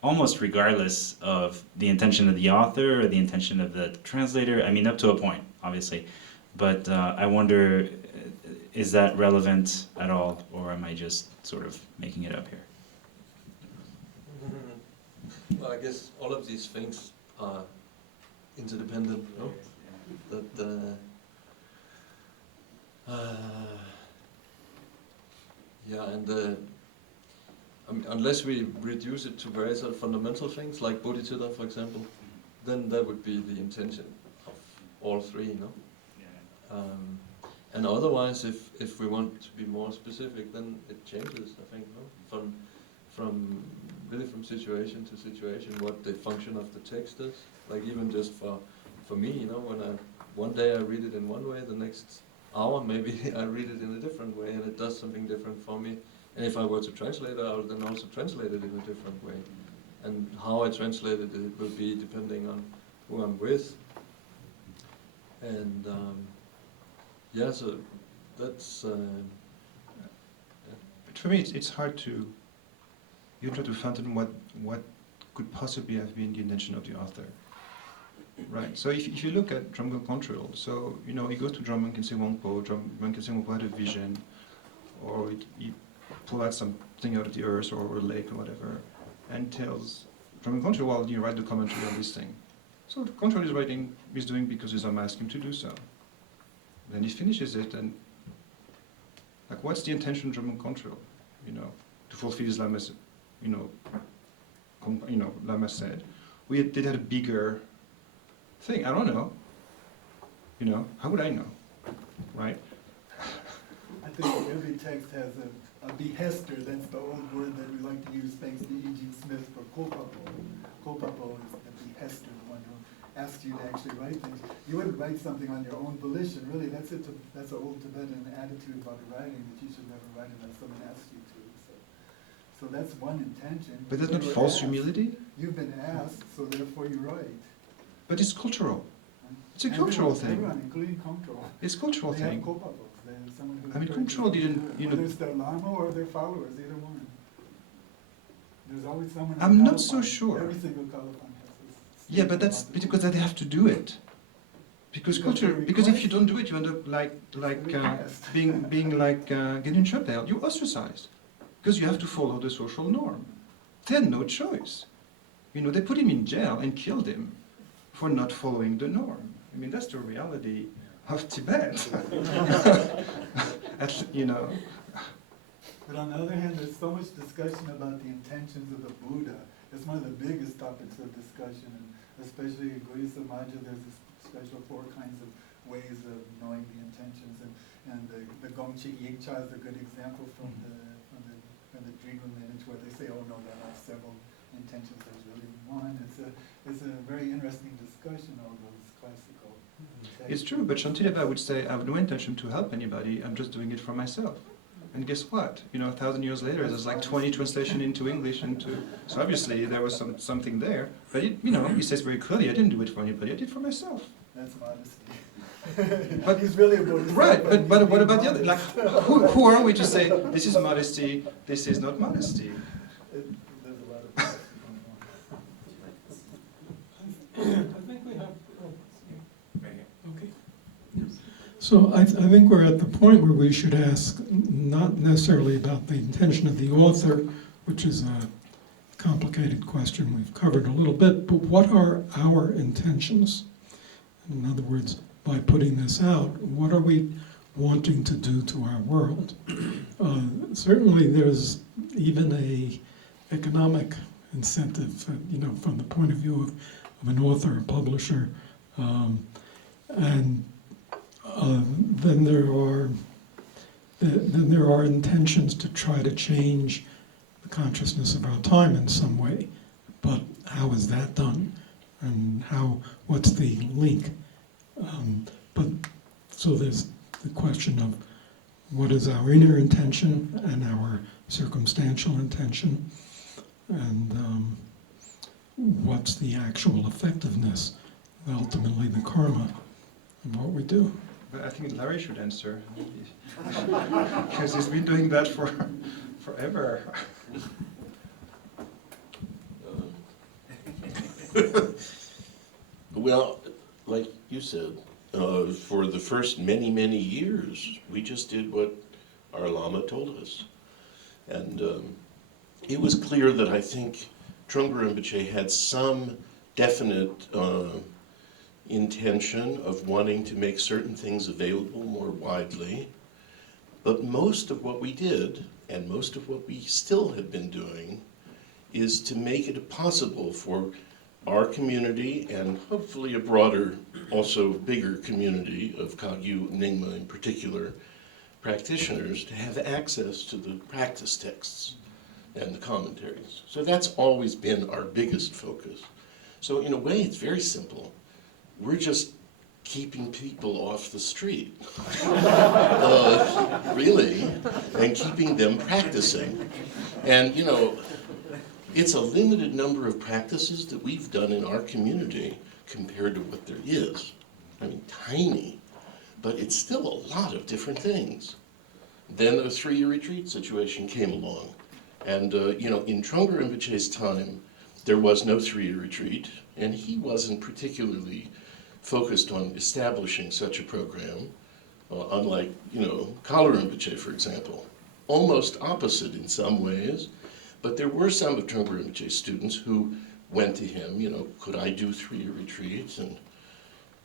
almost regardless of the intention of the author or the intention of the translator. I mean, up to a point, obviously. But I wonder, is that relevant at all, or am I just sort of making it up here? Well, I guess all of these things are interdependent, no? That yeah, and I mean, unless we reduce it to very sort of fundamental things like Bodhicitta, for example, then that would be the intention of all three, no? And otherwise, if we want to be more specific, then it changes, I think, no? From really from situation to situation, what the function of the text is. Like even just for me, you know, when one day I read it in one way, the next hour maybe I read it in a different way, and it does something different for me. And if I were to translate it, I would then also translate it in a different way. And how I translate it, it will be depending on who I'm with. And yeah, so that's. But for me, it's hard to. You try to fathom what could possibly have been the intention of the author. Right. So if you look at drum control, so you know, he goes to drum Khyentse Wangpo, drum Khyentse Wangpo had a vision, or he pull out something out of the earth or a lake or whatever, and tells drum control, well, you write the commentary on this thing. So the control is doing because he's asked him to do so. Then he finishes it, and like, what's the intention of drum control? You know, to fulfill his Lama's, Lama said, we did have a bigger thing. I don't know. You know, how would I know, right? I think every text has a behester. That's the old word that we like to use, thanks to E.G. Smith, for kopapo. Kopapo is the behester, the one who asks you to actually write things. You wouldn't write something on your own volition. Really, that's an old Tibetan attitude about writing, that you should never write unless someone asks you to. So that's one intention. But that's not false humility? You've been asked, so therefore you write. But it's cultural. It's a cultural thing. Everyone, including control. It's a cultural They thing. have kopapos. There's someone who I mean, control didn't, whether it's their lama or their followers, either one. There's always someone. who I'm not so qualifies. sure. Every single Kalafan has this. Yeah, but that's because they have to do it. Because culture, because if you don't do it, you end up being like getting shut down. You're ostracized because you have to follow the social norm. They had no choice. You know, they put him in jail and killed him for not following the norm. I mean, that's the reality of Tibet. You know. But on the other hand, there's so much discussion about the intentions of the Buddha. It's one of the biggest topics of discussion, and especially in Buddhist Samaja, there's a special 4 kinds of ways of knowing the intentions, and the Gongchi Yikcha is a good example from the Drigul lineage, where they say, oh no, there are several intentions, there's really one. It's a very interesting discussion, all those classical texts. It's true, but Shantideva would say, I have no intention to help anybody, I'm just doing it for myself. And guess what? You know, 1,000 years later, there's like 20 translations into English, so obviously there was something there. But he says very clearly, I didn't do it for anybody, I did it for myself. That's modesty. But he's really a Buddhist. Right, but what about the other? Like, who are we to say this is modesty, this is not modesty? There's a lot of I think we have, okay. So I think we're at the point where we should ask not necessarily about the intention of the author, which is a complicated question we've covered a little bit, but what are our intentions? In other words, by putting this out, what are we wanting to do to our world? Certainly there's even a economic incentive, from the point of view of an author, a publisher, and then there are intentions to try to change the consciousness of our time in some way. But how is that done? And what's the link? So there's the question of what is our inner intention and our circumstantial intention, and what's the actual effectiveness, ultimately the karma of what we do. But I think Larry should answer, because he's been doing that forever. Well, like you said, for the first many, many years, we just did what our Lama told us. And it was clear that I think Trungpa Rinpoche had some definite intention of wanting to make certain things available more widely. But most of what we did, and most of what we still have been doing, is to make it possible for our community and hopefully a broader also bigger community of Kagyu, Nyingma in particular, practitioners to have access to the practice texts and the commentaries. So that's always been our biggest focus. So in a way, it's very simple. We're just keeping people off the street, really, and keeping them practicing. And you know, it's a limited number of practices that we've done in our community compared to what there is. I mean, tiny, but it's still a lot of different things. Then the 3-year retreat situation came along. And you know, in Trungpa Rinpoche's time, there was no 3-year retreat, and he wasn't particularly focused on establishing such a program, unlike, you know, Kala Rinpoche, for example. Almost opposite in some ways, but there were some of Trungpa Rinpoche's students who went to him, you know, could I do 3-year retreats? And,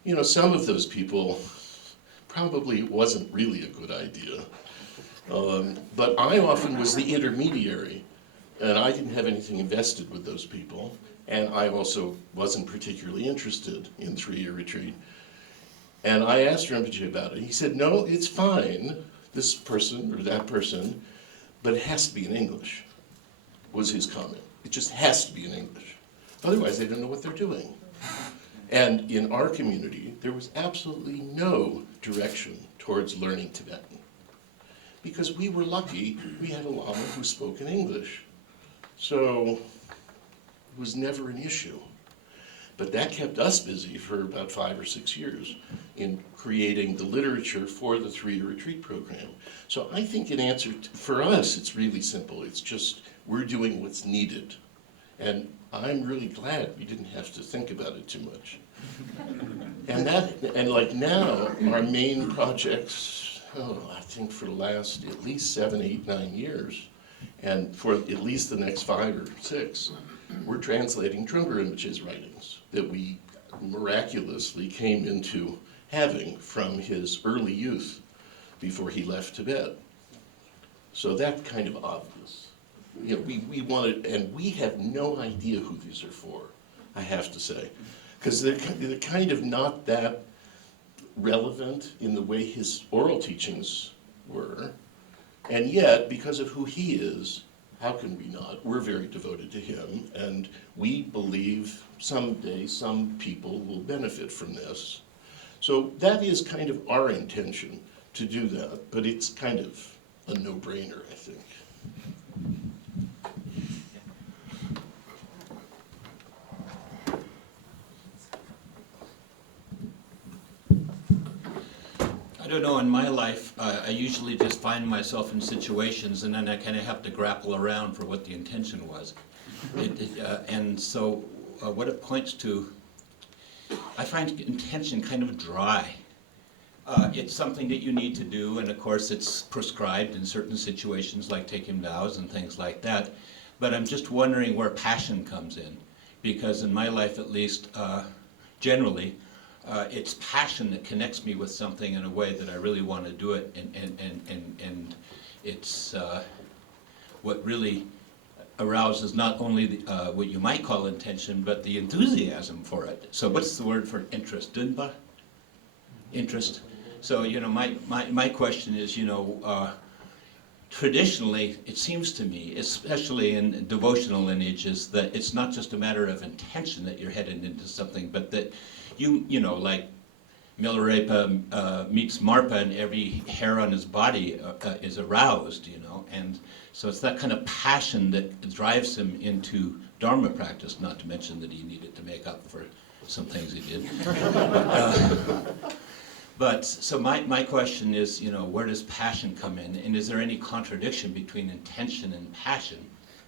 you know, some of those people probably it wasn't really a good idea. But I often was the intermediary, and I didn't have anything invested with those people, and I also wasn't particularly interested in 3-year retreat. And I asked Rinpoche about it. He said, no, it's fine, this person or that person, but it has to be in English, was his comment. It just has to be in English. Otherwise, they don't know what they're doing. And in our community, there was absolutely no direction towards learning Tibetan. Because we were lucky, we had a Lama who spoke in English. So it was never an issue. But that kept us busy for about 5 or 6 years in creating the literature for the 3-year retreat program. So I think in answer for us, it's really simple. It's just we're doing what's needed. And I'm really glad we didn't have to think about it too much. And like now, our main projects, I think for the last at least 7, 8, 9 years, and for at least the next 5 or 6, we're translating Trungpa Rinpoche's writings that we miraculously came into having from his early youth before he left Tibet. So that's kind of obvious. You know, we wanted, and we have no idea who these are for, I have to say. Because they're kind of not that relevant in the way his oral teachings were. And yet, because of who he is, how can we not? We're very devoted to him, and we believe someday some people will benefit from this. So that is kind of our intention to do that, but it's kind of a no-brainer, I think. I don't know, in my life, I usually just find myself in situations and then I kind of have to grapple around for what the intention was. And so what it points to, I find intention kind of dry. It's something that you need to do, and of course it's prescribed in certain situations like taking vows and things like that. But I'm just wondering where passion comes in, because in my life at least, generally, it's passion that connects me with something in a way that I really want to do it, and it's what really arouses not only what you might call intention, but the enthusiasm for it. So what's the word for interest? Dunpa? Interest. So, you know, my question is, you know, traditionally, it seems to me, especially in devotional lineages, that it's not just a matter of intention that you're headed into something, but that you know, like Milarepa meets Marpa and every hair on his body is aroused, you know, and so it's that kind of passion that drives him into Dharma practice, not to mention that he needed to make up for some things he did. But so my question is, you know, where does passion come in? And is there any contradiction between intention and passion?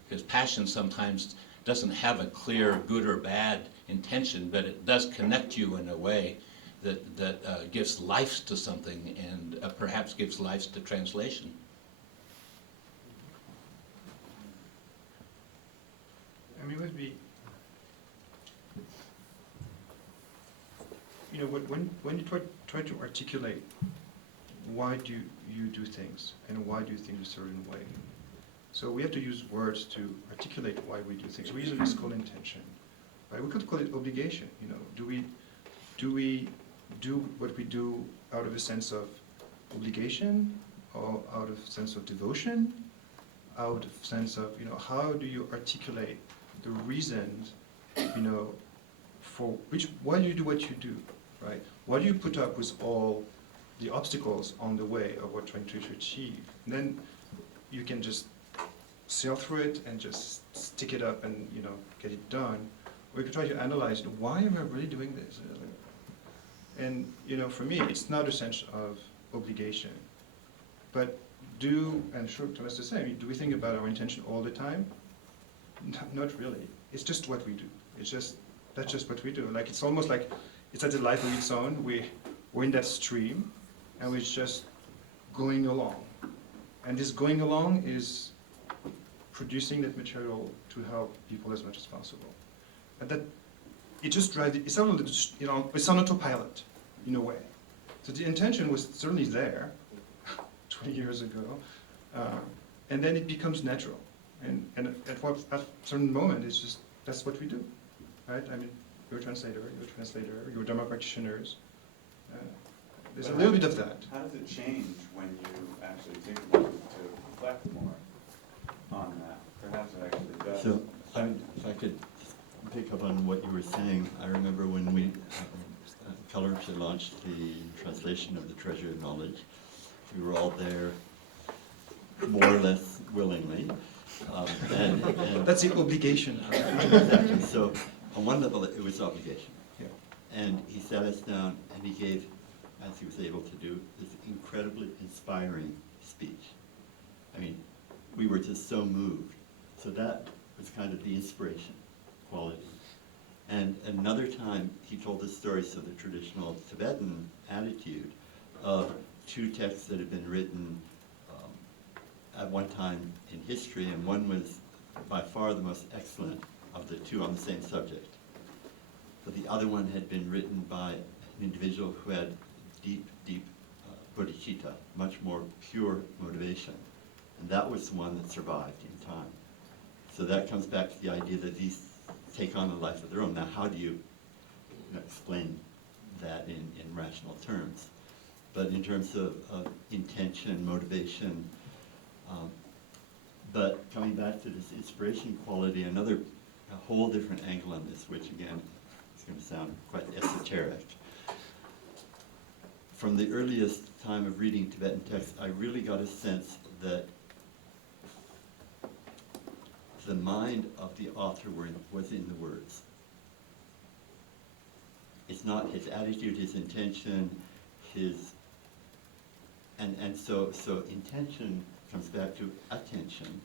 Because passion sometimes doesn't have a clear good or bad intention, but it does connect you in a way that gives life to something and perhaps gives life to translation. I mean, it would be, you know, when you try to articulate why do you do things and why do you think a certain way. So we have to use words to articulate why we do things. We usually call intention, right? We could call it obligation. You know, do we do what we do out of a sense of obligation, or out of sense of devotion, out of sense of, how do you articulate the reasons, for why do you do what you do, right? Why do you put up with all the obstacles on the way of what you're trying to achieve? And then you can just sail through it and just stick it up and, get it done. Or you can try to analyze, why am I really doing this? And, for me, it's not a sense of obligation. But and sure, Thomas the same, do we think about our intention all the time? Not really. It's just what we do. That's just what we do. Like, it's almost like it's at a life of its own. We're in that stream, and we're just going along. And this going along is producing that material to help people as much as possible. And that, it just drives, it's on autopilot, in a way. So the intention was certainly there 20 years ago, and then it becomes natural. And at a certain moment, it's just, that's what we do, right? I mean, you're a translator, you're Dharma practitioners. There's a little bit of that. How does it change when you actually think about it to reflect more on that? Perhaps it actually does. So, if I could pick up on what you were saying, I remember when we, Color had launched the translation of the Treasure of Knowledge. We were all there, more or less willingly. And that's the obligation. Exactly. So, on one level, it was obligation. Yeah. And he sat us down and he gave, as he was able to do, this incredibly inspiring speech. I mean, we were just so moved. So that was kind of the inspiration quality. And another time, he told the story, so the traditional Tibetan attitude of two texts that had been written at one time in history, and one was by far the most excellent of the two on the same subject. But the other one had been written by an individual who had deep, deep bodhicitta, much more pure motivation. And that was the one that survived in time. So that comes back to the idea that these take on a life of their own. Now, how do you explain that in rational terms? But in terms of intention, motivation, but coming back to this inspiration quality, a whole different angle on this, which again, is going to sound quite esoteric. From the earliest time of reading Tibetan texts, I really got a sense that the mind of the author was in the words. It's not his attitude, his intention, and so intention comes back to attention.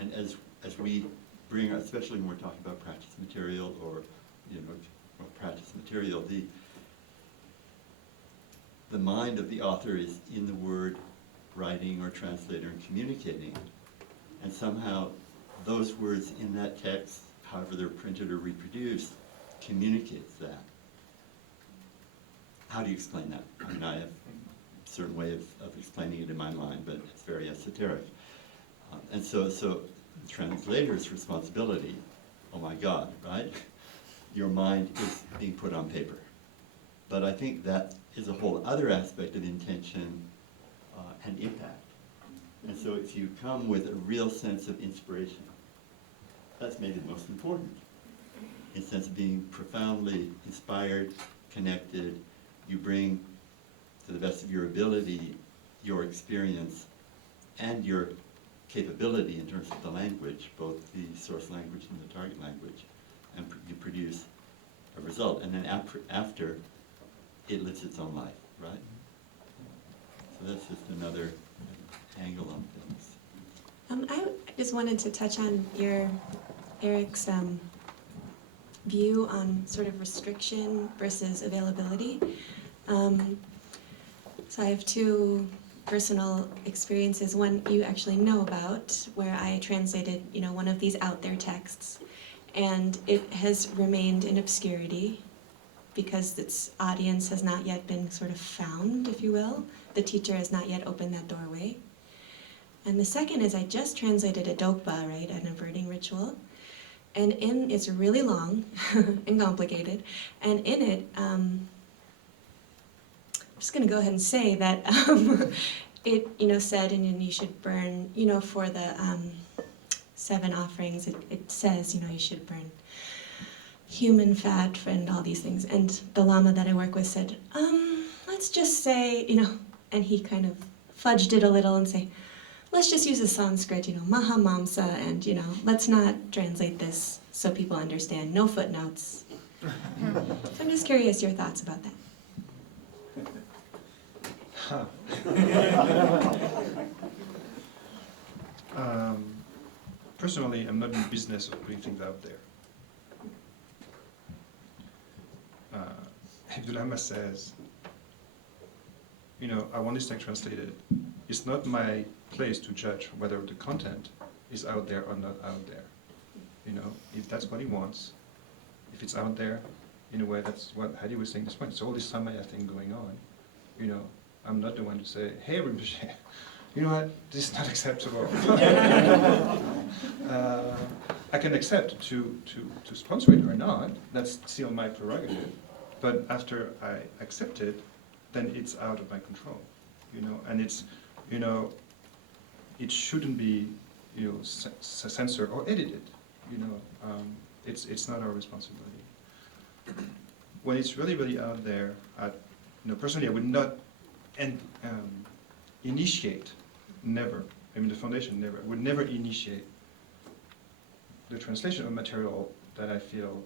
And as we bring, especially when we're talking about practice material or practice material, the mind of the author is in the word, writing or translator and communicating. And somehow those words in that text, however they're printed or reproduced, communicates that. How do you explain that? I mean, I have a certain way of explaining it in my mind, but it's very esoteric. And so the translator's responsibility, oh my God, right? Your mind is being put on paper. But I think that is a whole other aspect of intention and impact. And so if you come with a real sense of inspiration, that's maybe the most important. In the sense of being profoundly inspired, connected, you bring to the best of your ability, your experience, and your capability in terms of the language, both the source language and the target language, and you produce a result. And then after, it lives its own life, right? So that's just another angle on things. I just wanted to touch on Eric's view on sort of restriction versus availability. So I have two personal experiences. One you actually know about, where I translated, one of these out there texts, and it has remained in obscurity because its audience has not yet been sort of found, if you will. The teacher has not yet opened that doorway. And the second is I just translated a dokpa, right, an averting ritual. And it's really long and complicated. And in it, just going to go ahead and say that it, said, and you should burn, for the 7 offerings, it says, you should burn human fat and all these things. And the Lama that I work with said, let's just say, and he kind of fudged it a little and say, let's just use the Sanskrit, Maha Mamsa, and, let's not translate this so people understand. No footnotes. So I'm just curious your thoughts about that. Personally, I'm not in the business of putting things out there. If the Lama says, I want this text translated, it's not my place to judge whether the content is out there or not out there. If that's what he wants, if it's out there, in a way, that's what Heidi was saying this morning. It's all this Samaya thing going on. I'm not the one to say, hey, Rinpoche, you know what, this is not acceptable. I can accept to sponsor it or not, that's still my prerogative, but after I accept it, then it's out of my control, and it's, it shouldn't be, censored or edited, it's not our responsibility. When it's really, really out there, personally, I would not initiate, never, the foundation never, would never initiate the translation of material that I feel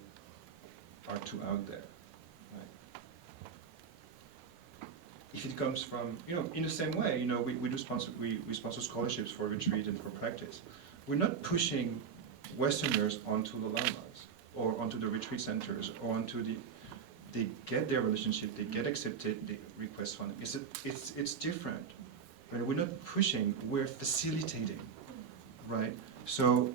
are too out there. Right? If it comes from, in the same way, we do sponsor, we sponsor scholarships for retreat and for practice. We're not pushing Westerners onto the lamas, or onto the retreat centers, or onto they get their relationship, they get accepted, they request funding. It's different. Right? We're not pushing, we're facilitating, right? So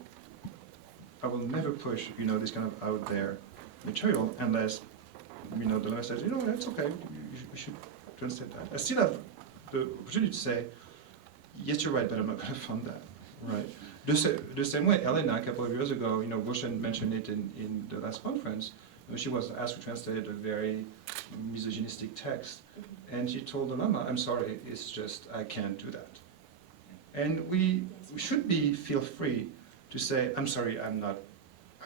I will never push, this kind of out there material unless, the Lama says, that's okay, we should translate that. I still have the opportunity to say, yes, you're right, but I'm not going to fund that, right? The same way, Elena, a couple of years ago, Bhushan mentioned it in the last conference. She was asked to translate a very misogynistic text, and she told the Lama, I'm sorry, it's just, I can't do that. And we should feel free to say, I'm sorry, I'm not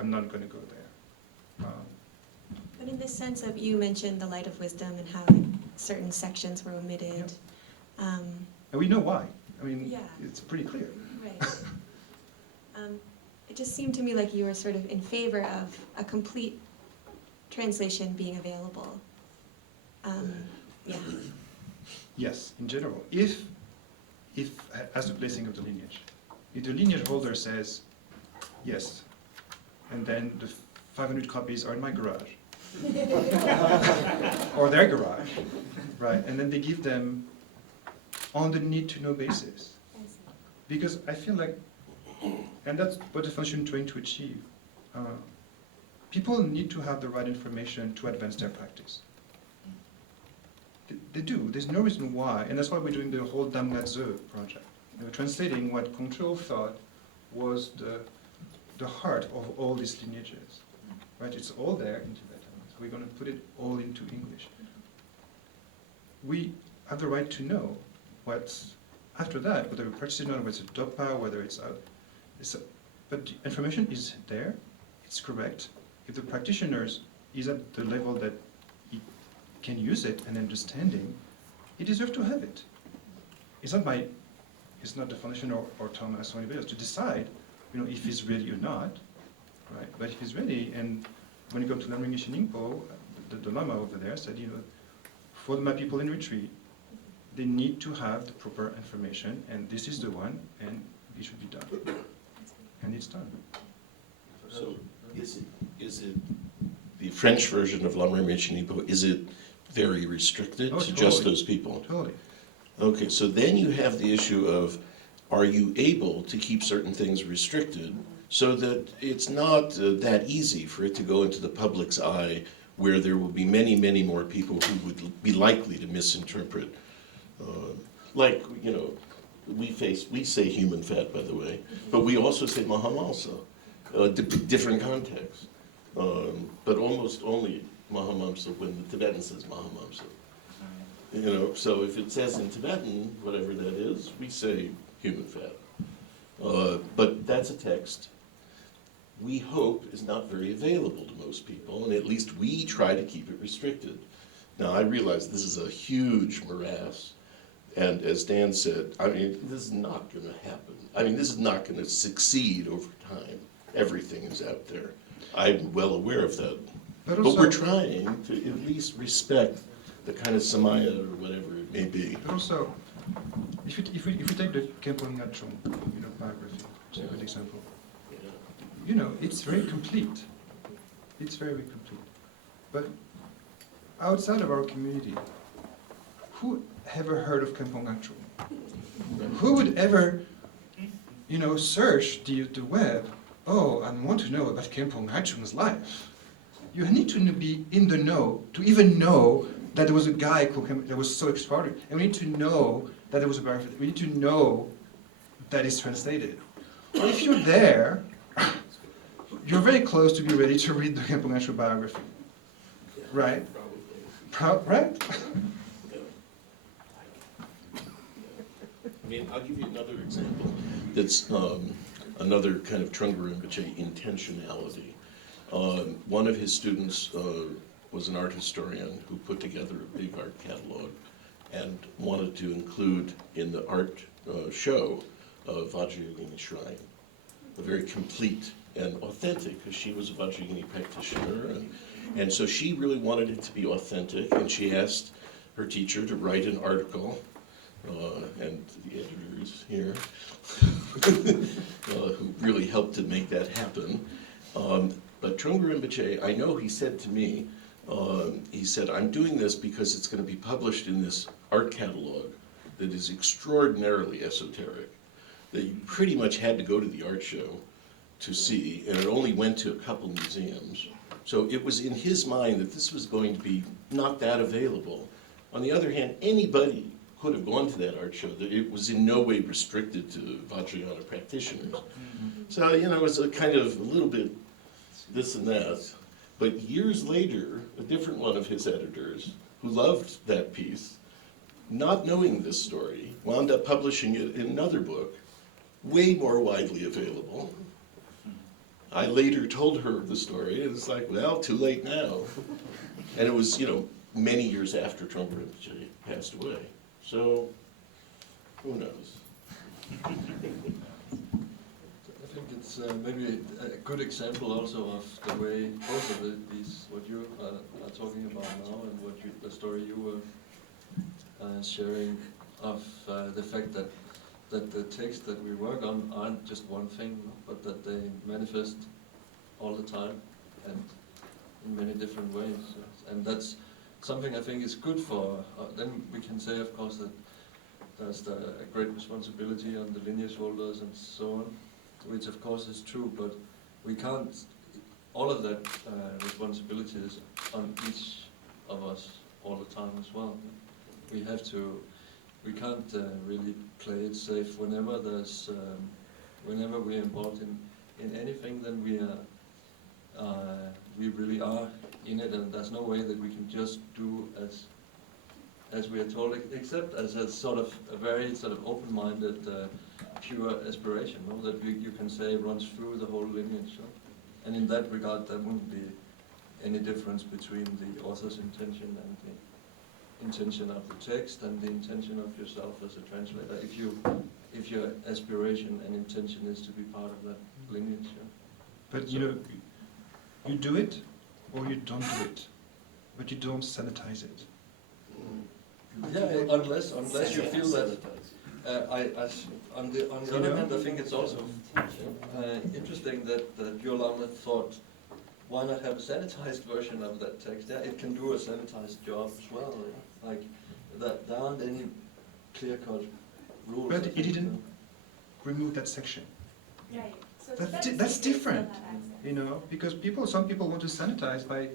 going to go there. But in this sense of, you mentioned the light of wisdom and how certain sections were omitted. And we know why. Yeah. It's pretty clear. Right. It just seemed to me like you were sort of in favor of a complete translation being available. Yeah. Yes, in general. If as the blessing of the lineage. If the lineage holder says, yes, and then the 500 copies are in my garage, or their garage, right? And then they give them on the need-to-know basis. Because I feel like, and that's what the function is trying to achieve, people need to have the right information to advance their practice. They do. There's no reason why, and that's why we're doing the whole Damgatze project. Translating what Control thought was the heart of all these lineages. Right? It's all there in Tibetan. So we're going to put it all into English. We have the right to know what's after that, whether we're practicing or whether it's a dopa, whether it's out. But the information is there. It's correct. If the practitioners is at the level that he can use it and understanding, he deserves to have it. It's not the foundation or Thomas or anybody else to decide, if he's ready or not, right? But if he's ready, and when you go to Lamrim Ningpo, the Lama over there said, for my people in retreat, they need to have the proper information, and this is the one, and it should be done. And it's done. So is it the French version of Lamrim Ningpo, is it very restricted to totally. just those people? Totally. Okay, so then you have the issue of, are you able to keep certain things restricted so that it's not that easy for it to go into the public's eye, where there will be many, many more people who would be likely to misinterpret. We say human fat, by the way, but we also say Mahamamsa, different context. But almost only Mahamamsa when the Tibetan says Mahamamsa. You know, so if it says in Tibetan, whatever that is, we say human fat. But that's a text we hope is not very available to most people, and at least we try to keep it restricted. Now, I realize this is a huge morass, and as Dan said, I mean, this is not going to happen. I mean, this is not going to succeed over time. Everything is out there. I'm well aware of that. But we're trying to at least respect the kind of Samaya or whatever it may be. But also, if we take the Khenpo Ngachung, biography, it's a good example. It's very complete. It's very, very complete. But outside of our community, who ever heard of Khenpo Ngachung? Who would ever, search the web? Oh, I want to know about Khenpo Ngachung's life. You need to be in the know to even know that there was a guy called Khenpo that was so extraordinary. And we need to know that there was a biography. We need to know that it's translated. But if you're there, you're very close to be ready to read the Khenpo Ngachung biography. Right? Right? I mean, I'll give you another example that's another kind of Trungpa Rinpoche intentionality. One of his students was an art historian who put together a big art catalog and wanted to include in the art show Vajrayogini Shrine, a very complete and authentic, because she was a Vajrayogini practitioner, and so she really wanted it to be authentic, and she asked her teacher to write an article, and the editor is here, who really helped to make that happen. But Trungpa Rinpoche, I know he said to me, he said, I'm doing this because it's going to be published in this art catalog that is extraordinarily esoteric, that you pretty much had to go to the art show to see, and it only went to a couple museums. So it was in his mind that this was going to be not that available. On the other hand, anybody could have gone to that art show. That it was in no way restricted to Vajrayana practitioners. So, it was a kind of a little bit this and that. But years later, a different one of his editors, who loved that piece, not knowing this story, wound up publishing it in another book, way more widely available. I later told her the story, and it's like, well, too late now. And it was, many years after Trungpa Rinpoche passed away. So, who knows? I think it's maybe a good example also of the way both of these, what you are talking about now and the story you were sharing of the fact that the texts that we work on aren't just one thing, but that they manifest all the time and in many different ways. And that's something I think is good for, then we can say, of course, that there's a great responsibility on the lineage holders and so on, which of course is true, but we can't, all of that responsibility is on each of us all the time as well. We can't really play it safe whenever whenever we're involved in anything, then we really are in it, and there's no way that we can just do as we are told, except as a sort of a very sort of open-minded, pure aspiration, that you can say runs through the whole lineage. And in that regard, there wouldn't be any difference between the author's intention and the intention of the text and the intention of yourself as a translator, if your aspiration and intention is to be part of that lineage. But you do it or you don't do it, but you don't sanitize it. Yeah, unless you feel that. On the other hand, I think it's also interesting that your Lama thought, why not have a sanitized version of that text? Yeah, it can do a sanitized job as well. Like that, there aren't any clear-cut rules. But it didn't remove that section. Right. So That's different, because some people want to sanitize by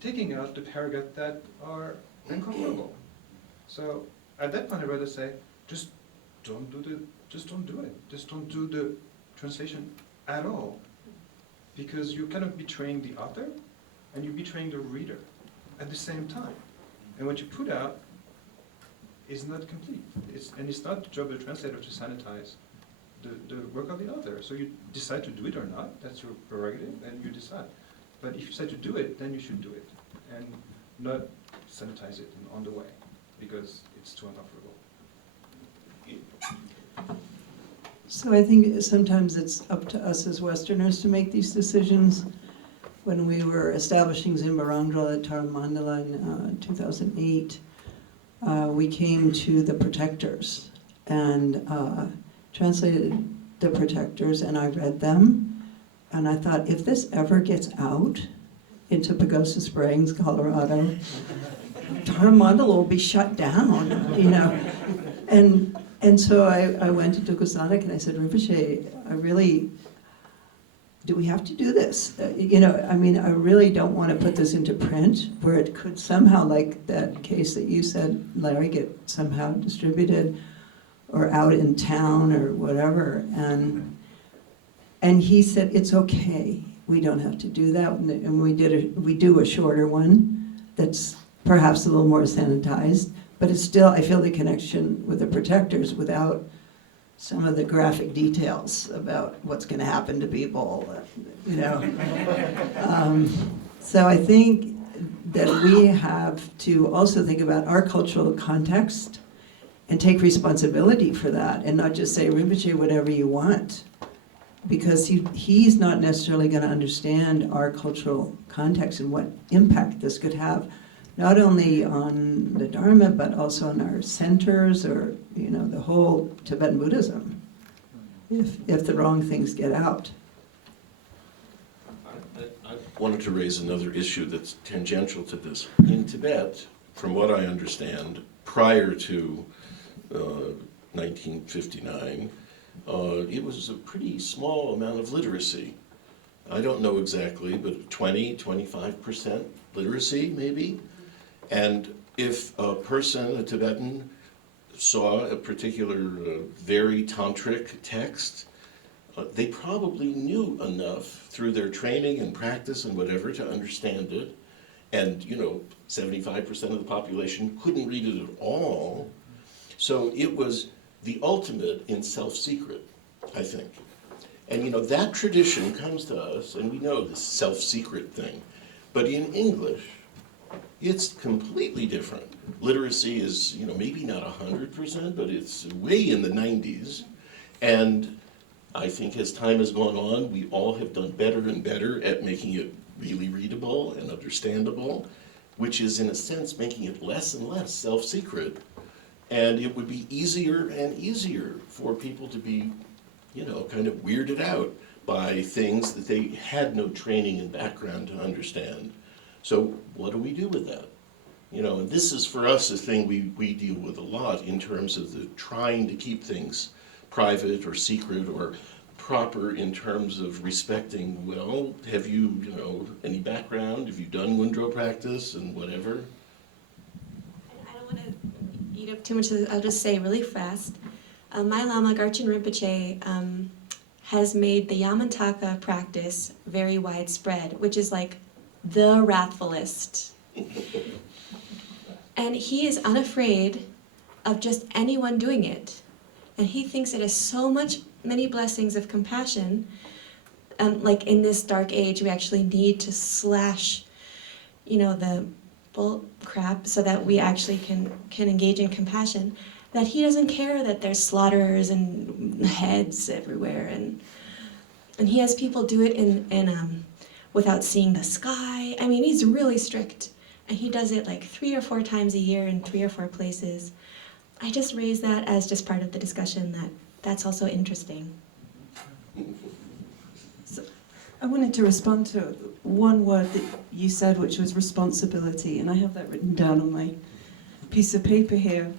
taking out the paragraphs that are uncomfortable. So at that point, I'd rather say, just don't do it. Just don't do the translation at all, because you're kind of betraying the author and you're betraying the reader at the same time. And what you put out is not complete. And it's not the job of the translator to sanitize the work of the author. So you decide to do it or not, that's your prerogative, and you decide. But if you decide to do it, then you should do it, and not sanitize it on the way, because it's too uncomfortable. So I think sometimes it's up to us as Westerners to make these decisions. When we were establishing Zimbarangdral at Taramandala in 2008, we came to the Protectors and translated the Protectors, and I read them, and I thought, if this ever gets out into Pagosa Springs, Colorado, Taramandala will be shut down, you know. And so I went to Dukusanak and I said, Rinpoche, do we have to do this? You know, I mean, I really don't want to put this into print where it could somehow, like that case that you said, Larry, get somehow distributed or out in town or whatever. And he said, it's okay. We don't have to do that. And we do a shorter one that's perhaps a little more sanitized. But it's still, I feel the connection with the Protectors without some of the graphic details about what's going to happen to people, you know. So I think that we have to also think about our cultural context and take responsibility for that, and not just say, Rinpoche, whatever you want, because he's not necessarily going to understand our cultural context and what impact this could have, not only on the Dharma, but also on our centers, or, you know, the whole Tibetan Buddhism, if the wrong things get out. I wanted to raise another issue that's tangential to this. In Tibet, from what I understand, prior to 1959, it was a pretty small amount of literacy. I don't know exactly, but 20–25% literacy, maybe. And if a person, a Tibetan, saw a particular very tantric text, they probably knew enough through their training and practice and whatever to understand it. And, you know, 75% of the population couldn't read it at all. So it was the ultimate in self-secret, I think. And, you know, that tradition comes to us, and we know this self-secret thing. But in English, it's completely different. Literacy is, you know, maybe not 100%, but it's way in the 90s. And I think as time has gone on, we all have done better and better at making it really readable and understandable, which is in a sense making it less and less self-secret. And it would be easier and easier for people to be, you know, kind of weirded out by things that they had no training and background to understand. So what do we do with that? You know, and this is for us a thing we deal with a lot in terms of the trying to keep things private or secret or proper in terms of respecting, well, have you, you know, any background? Have you done Wundro practice and whatever? I don't want to eat up too much of this. I'll just say really fast. My Lama, Garchen Rinpoche, has made the Yamantaka practice very widespread, which is like the wrathfulest. And he is unafraid of just anyone doing it. And he thinks it has many blessings of compassion. Like in this dark age, we actually need to slash, you know, the bull crap so that we actually can engage in compassion. That he doesn't care that there's slaughters and heads everywhere. And he has people do it in without seeing the sky. I mean, he's really strict. And he does it like 3 or 4 times a year in 3 or 4 places. I just raised that as just part of the discussion that's also interesting. So I wanted to respond to one word that you said, which was responsibility, and I have that written down on my piece of paper here.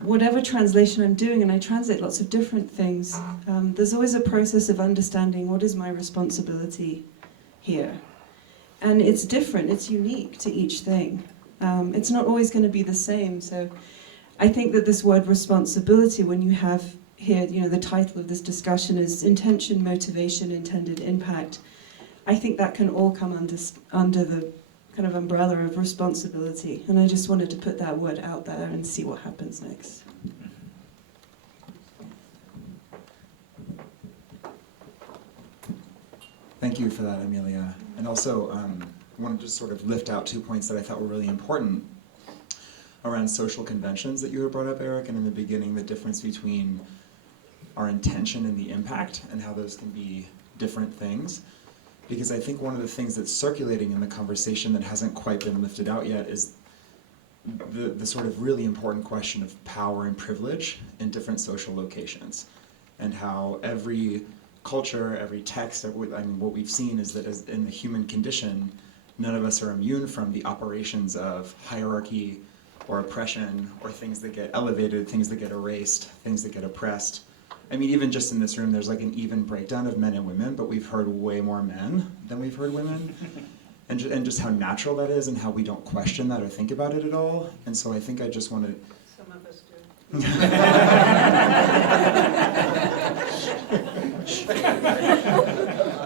Whatever translation I'm doing, and I translate lots of different things, there's always a process of understanding what is my responsibility here. And it's different, it's unique to each thing. It's not always going to be the same. So I think that this word responsibility, when you have here, you know, the title of this discussion is intention, motivation, intended impact. I think that can all come under the kind of umbrella of responsibility. And I just wanted to put that word out there and see what happens next. Thank you for that, Amelia. And also, I wanted to sort of lift out 2 points that I thought were really important around social conventions that you had brought up, Eric, and in the beginning, the difference between our intention and the impact, and how those can be different things. Because I think one of the things that's circulating in the conversation that hasn't quite been lifted out yet is the sort of really important question of power and privilege in different social locations, and how every culture, every text, what we've seen is that as in the human condition, none of us are immune from the operations of hierarchy or oppression, or things that get elevated, things that get erased, things that get oppressed. I mean, even just in this room, there's like an even breakdown of men and women, but we've heard way more men than we've heard women. And just how natural that is, and how we don't question that or think about it at all. And so I think I just want to... Some of us do.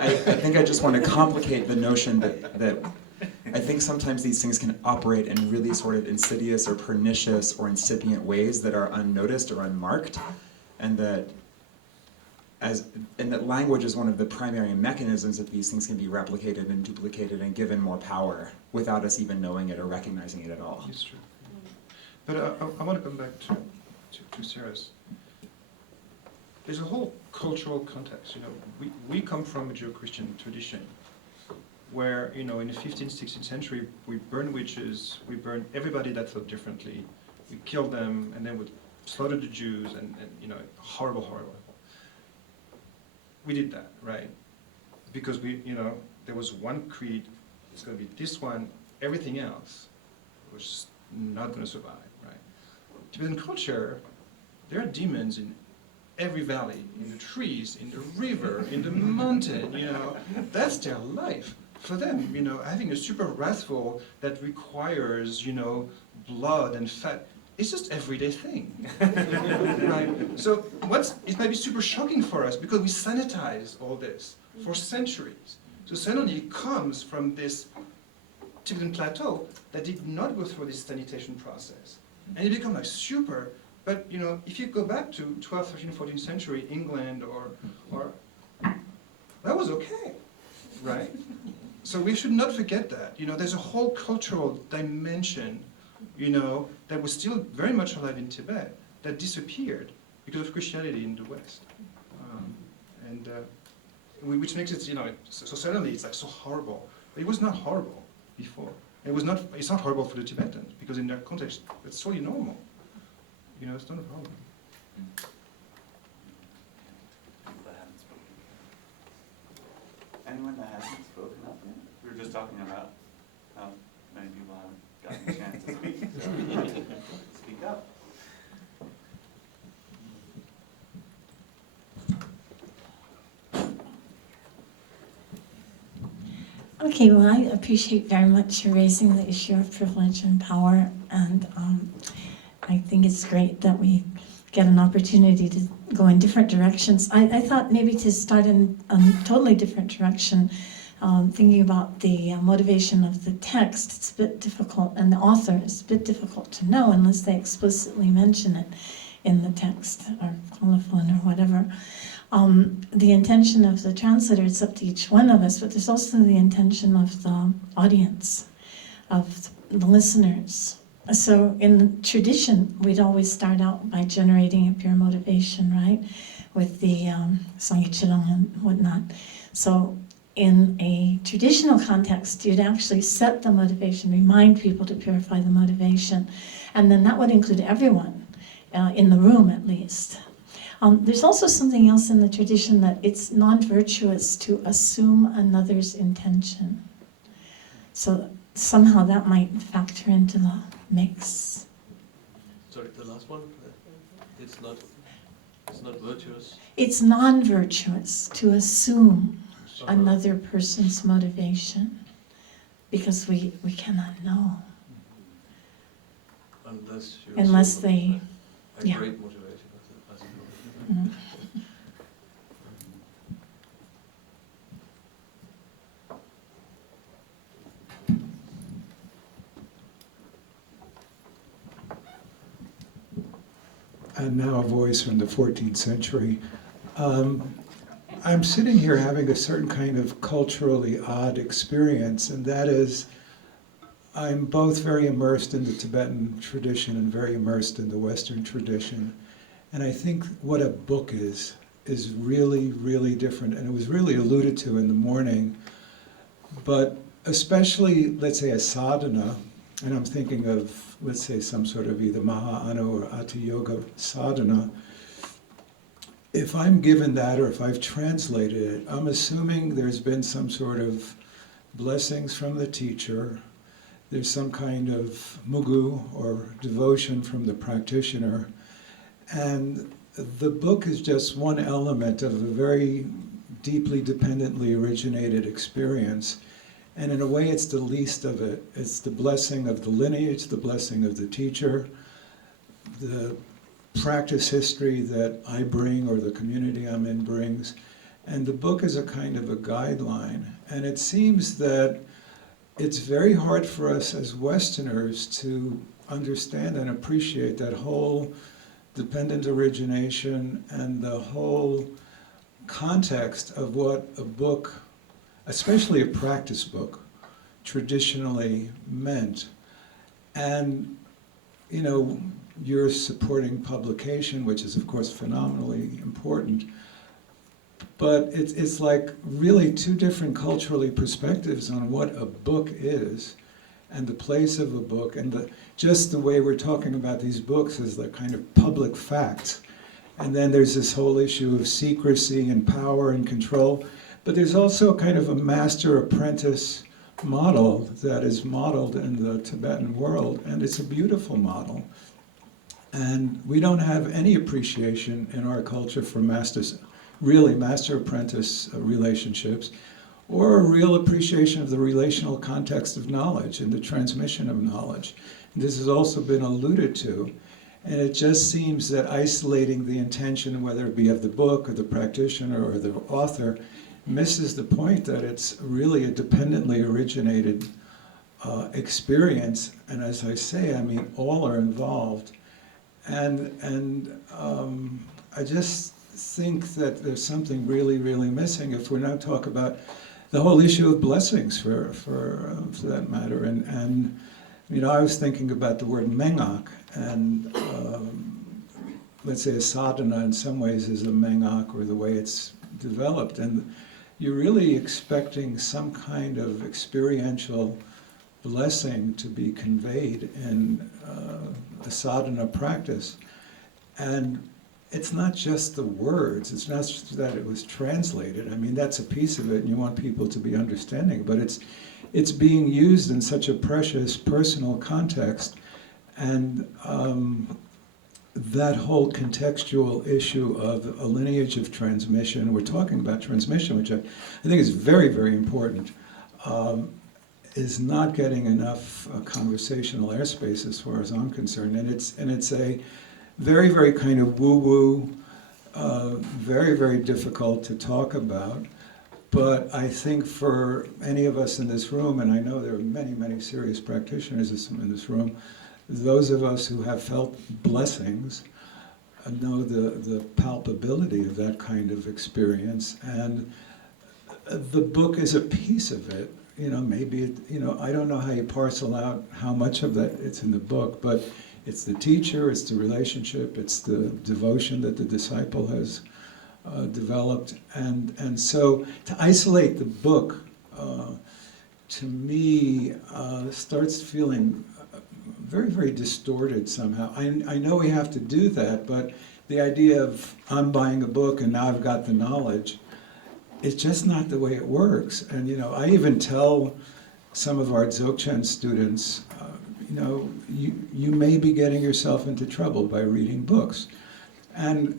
I think I just want to complicate the notion that I think sometimes these things can operate in really sort of insidious or pernicious or incipient ways that are unnoticed or unmarked, and that language is one of the primary mechanisms that these things can be replicated and duplicated and given more power without us even knowing it or recognizing it at all. It's true. But I want to come back to Sarah's. There's a whole cultural context. You know, we come from a Judeo-Christian tradition where, you know, in the 15th, 16th century, we burned witches, we burned everybody that thought differently, we killed them, and then we slaughtered the Jews, and you know, horrible, horrible. We did that, right? Because you know, there was one creed, it's going to be this one, everything else was not going to survive, right? Tibetan culture, there are demons in every valley, in the trees, in the river, in the mountain, you know, that's their life. For them, you know, having a super wrathful that requires, you know, blood and fat, it's just everyday thing, right? So it might be super shocking for us because we sanitize all this for centuries. So suddenly it comes from this Tibetan plateau that did not go through this sanitation process. And it becomes like super, but you know, if you go back to 12th, 13th, 14th century England or that was okay, right? So we should not forget that. You know, there's a whole cultural dimension, you know, that was still very much alive in Tibet, that disappeared because of Christianity in the West. Which makes it, you know, so suddenly it's like so horrible. But it was not horrible before. It's not horrible for the Tibetans, because in their context, it's totally normal. You know, it's not a problem. Anyone that hasn't spoken up yet? We were just talking about how many people haven't gotten a chance to speak. So speak up. Okay, well, I appreciate very much you raising the issue of privilege and power, and I think it's great that we get an opportunity to go in different directions. I thought maybe to start in a totally different direction, thinking about the motivation of the text. It's a bit difficult, and the author is a bit difficult to know unless they explicitly mention it in the text, or colophon, or whatever. The intention of the translator, it's up to each one of us, but there's also the intention of the audience, of the listeners. So in tradition, we'd always start out by generating a pure motivation, right? With the Sangye-chirang and whatnot. So in a traditional context, you'd actually set the motivation, remind people to purify the motivation, and then that would include everyone, in the room at least. There's also something else in the tradition that it's non-virtuous to assume another's intention. So somehow that might factor into the mix. Sorry, the last one? It's not virtuous? It's non-virtuous to assume another person's motivation, because we cannot know. Unless they... A great motivation. Mm-hmm. and now a voice from the 14th century. I'm sitting here having a certain kind of culturally odd experience, and that is I'm both very immersed in the Tibetan tradition and very immersed in the Western tradition. And I think what a book is really, really different. And it was really alluded to in the morning. But especially, let's say, a sadhana, and I'm thinking of, let's say, some sort of either Mahā'ana or Ati Yoga sadhana. If I'm given that, or if I've translated it, I'm assuming there's been some sort of blessings from the teacher. There's some kind of mugu, or devotion from the practitioner. And the book is just one element of a very deeply dependently originated experience. And in a way, it's the least of it. It's the blessing of the lineage, the blessing of the teacher, the practice history that I bring or the community I'm in brings. And the book is a kind of a guideline. And it seems that it's very hard for us as Westerners to understand and appreciate that whole dependent origination and the whole context of what a book, especially a practice book, traditionally meant. And, you know, you're supporting publication, which is, of course, phenomenally important. But it's like really two different culturally perspectives on what a book is and the place of a book, and just the way we're talking about these books as the kind of public facts. And then there's this whole issue of secrecy and power and control. But there's also kind of a master-apprentice model that is modeled in the Tibetan world, and it's a beautiful model. And we don't have any appreciation in our culture for master-apprentice relationships, or a real appreciation of the relational context of knowledge and the transmission of knowledge. And this has also been alluded to. And it just seems that isolating the intention, whether it be of the book or the practitioner or the author, misses the point that it's really a dependently originated experience. And as I say, I mean, all are involved. And I just think that there's something really, really missing if we're not talking about the whole issue of blessings for that matter. And you know, I was thinking about the word mengak, and let's say a sadhana in some ways is a mengak, or the way it's developed. And you're really expecting some kind of experiential blessing to be conveyed in a sadhana practice. And it's not just the words, it's not just that it was translated. I mean, that's a piece of it, and you want people to be understanding, but it's being used in such a precious personal context. And that whole contextual issue of a lineage of transmission, we're talking about transmission, which I think is very, very important, is not getting enough conversational airspace as far as I'm concerned. And it's a very, very kind of woo-woo, very, very difficult to talk about. But I think for any of us in this room, and I know there are many, many serious practitioners in this room, those of us who have felt blessings know the palpability of that kind of experience. And the book is a piece of it. You know, maybe, I don't know how you parcel out how much of that it's in the book, but it's the teacher, it's the relationship, it's the devotion that the disciple has developed. And so to isolate the book, to me, starts feeling very, very distorted somehow. I know we have to do that, but the idea of I'm buying a book and now I've got the knowledge, it's just not the way it works. And I even tell some of our Dzogchen students, you may be getting yourself into trouble by reading books. And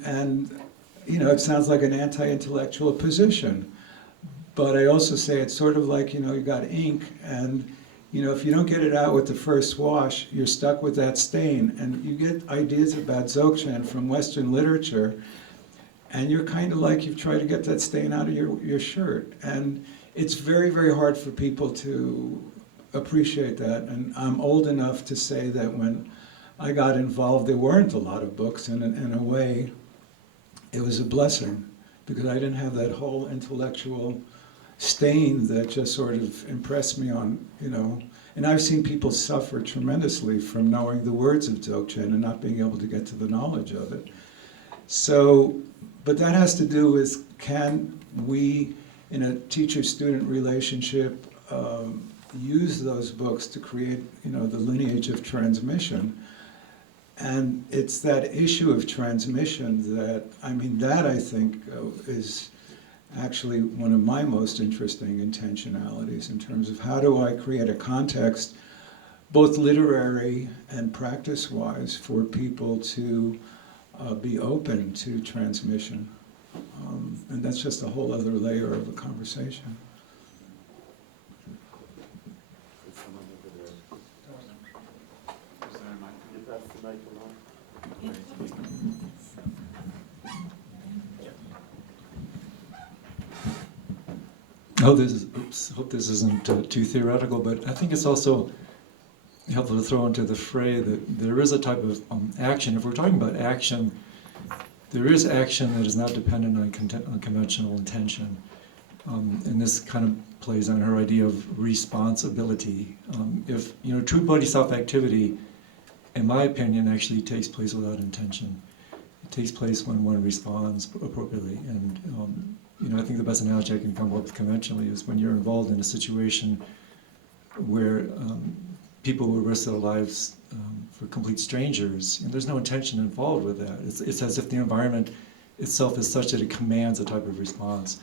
it sounds like an anti-intellectual position. But I also say it's sort of like, you got ink, and if you don't get it out with the first wash, you're stuck with that stain. And you get ideas about Dzogchen from Western literature, and you're kind of like you've tried to get that stain out of your shirt. And it's very, very hard for people to appreciate that. And I'm old enough to say that when I got involved, there weren't a lot of books, and in a way, it was a blessing, because I didn't have that whole intellectual stain that just sort of impressed me on, you know, and I've seen people suffer tremendously from knowing the words of Dzogchen and not being able to get to the knowledge of it. So, but that has to do with, can we, in a teacher-student relationship, use those books to create, you know, the lineage of transmission? And it's that issue of transmission that, I mean, that I think is actually one of my most interesting intentionalities in terms of how do I create a context, both literary and practice-wise, for people to be open to transmission. And that's just a whole other layer of a conversation. Oh, this is, oops, hope this isn't too theoretical, but I think it's also helpful to throw into the fray that there is a type of action. If we're talking about action, there is action that is not dependent on conventional intention. And this kind of plays on her idea of responsibility. If, you know, true bodhisattva activity, in my opinion, actually takes place without intention. It takes place when one responds appropriately. And you know, I think the best analogy I can come up with conventionally is when you're involved in a situation where people will risk their lives for complete strangers, and there's no intention involved with that. It's as if the environment itself is such that it commands a type of response.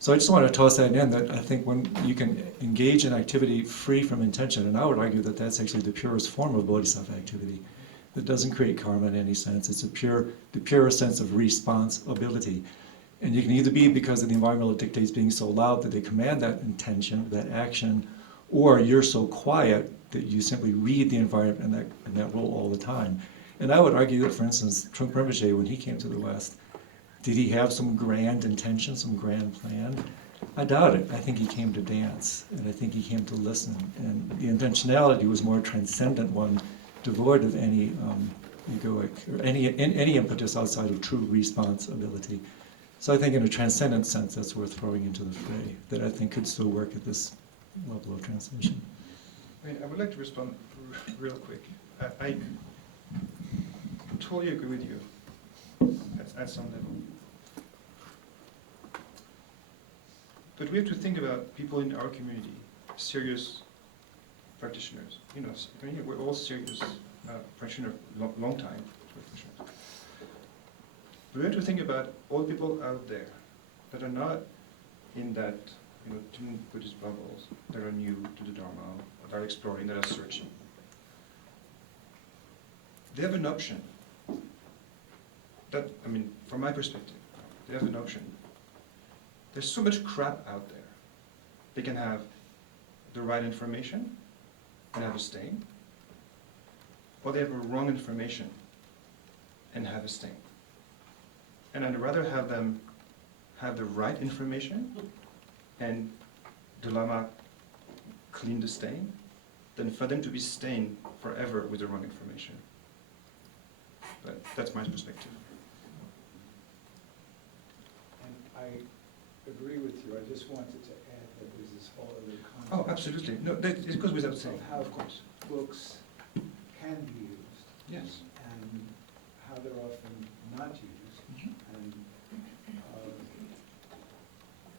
So I just want to toss that in, that I think when you can engage in activity free from intention, and I would argue that that's actually the purest form of bodhisattva activity. It doesn't create karma in any sense. It's the purest sense of responsibility. And you can either be because of the environmental dictates being so loud that they command that intention, that action, or you're so quiet that you simply read the environment and that role all the time. And I would argue that, for instance, Trungpa Rinpoche, when he came to the West, did he have some grand intention, some grand plan? I doubt it. I think he came to dance, and I think he came to listen. And the intentionality was more a transcendent one, devoid of any egoic, or any impetus outside of true responsibility. So I think in a transcendent sense, that's worth throwing into the fray, that I think could still work at this level of translation. I mean, I would like to respond real quick. I totally agree with you at some level. But we have to think about people in our community, serious practitioners. You know, I mean, we're all serious practitioners, long time practitioners. We have to think about all people out there that are not in that, you know, Tibetan Buddhist bubbles, that are new to the Dharma, that are exploring, that are searching. They have an option. That, I mean, from my perspective, they have an option. There's so much crap out there. They can have the right information and have a stain, or they have the wrong information and have a stain. And I'd rather have them have the right information and the Lama clean the stain than for them to be stained forever with the wrong information. But that's my perspective. And I agree with you. I just wanted to add that there's this whole other concept. Oh, absolutely. No, it goes without saying. How Of course. books can be used. Yes. And how they're often not used. And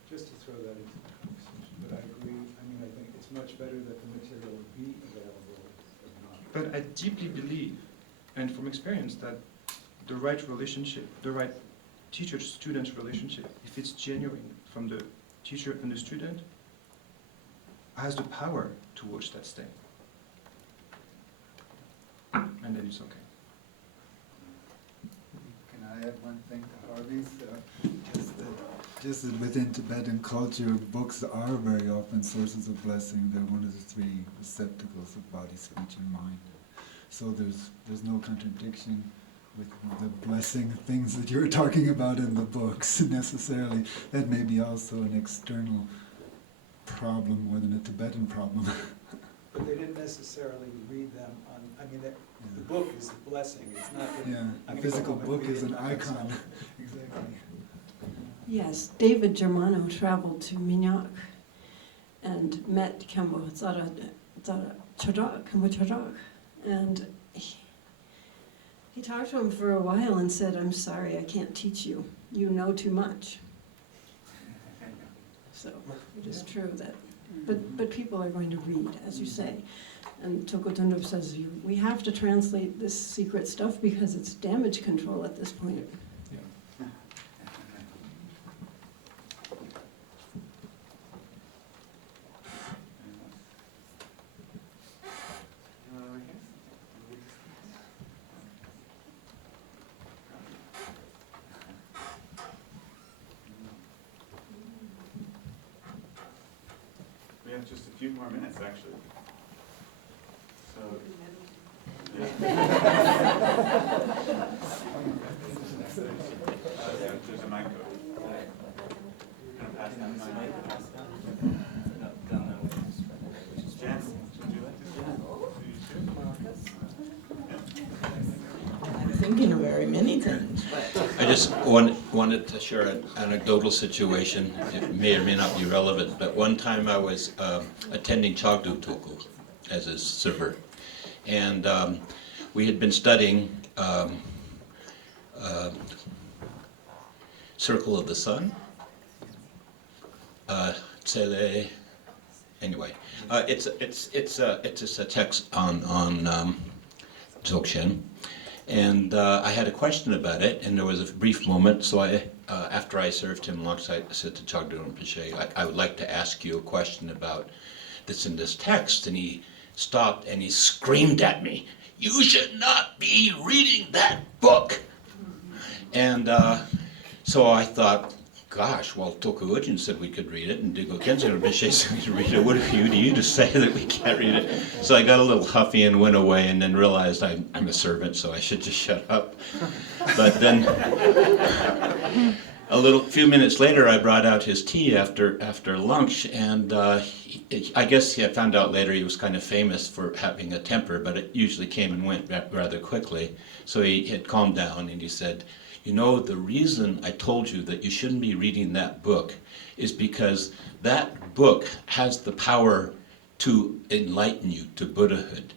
just to throw that into the conversation. But I agree. I mean, I think it's much better that the material be available than not. But I deeply believe, and from experience, that the right relationship, the right teacher-student relationship, if it's genuine from the teacher and the student, has the power to watch that stain. And then it's okay. Can I add one thing to Harvey's? Just that within Tibetan culture, books are very often sources of blessing. They're one of the three receptacles of body, speech, and mind. So there's no contradiction with the blessing things that you're talking about in the books necessarily. That may be also an external problem more than a Tibetan problem. But they didn't necessarily read them on, I mean, book is a blessing, it's not that. Yeah, I'm a gonna physical go home and book read is it an myself. icon. Exactly. Yes, David Germano traveled to Minyak and met Kembo Tsadra Chadrak, and he talked to him for a while and said, "I'm sorry, I can't teach you. You know too much." So it is true that, but people are going to read, as you say. And Tokotundup says, we have to translate this secret stuff because it's damage control at this point. We have just a few more minutes, actually. So, there's a mic. Can I pass that mic? Janice, would you like to I'm thinking of very many things, but. I just wanted to share an anecdotal situation. It may or may not be relevant, but one time I was attending Chagdu Toku as a server. And we had been studying Circle of the Sun, Tsele. Anyway, it's a text on Dzogchen, and I had a question about it, and there was a brief moment. So after I served him alongside, I said to Chagdu Rinpoche, I would like to ask you a question about this in this text, and he stopped and he screamed at me, "You should not be reading that book!" And so I thought, gosh, well, Toku Ujin said we could read it, and Digo Kensei Rinpoche said we could read it. What do you to say that we can't read it? So I got a little huffy and went away, and then realized I'm a servant, so I should just shut up. But then few minutes later, I brought out his tea after lunch, and I guess I found out later he was kind of famous for having a temper, but it usually came and went rather quickly. So he had calmed down, and he said, "You know, the reason I told you that you shouldn't be reading that book is because that book has the power to enlighten you to Buddhahood."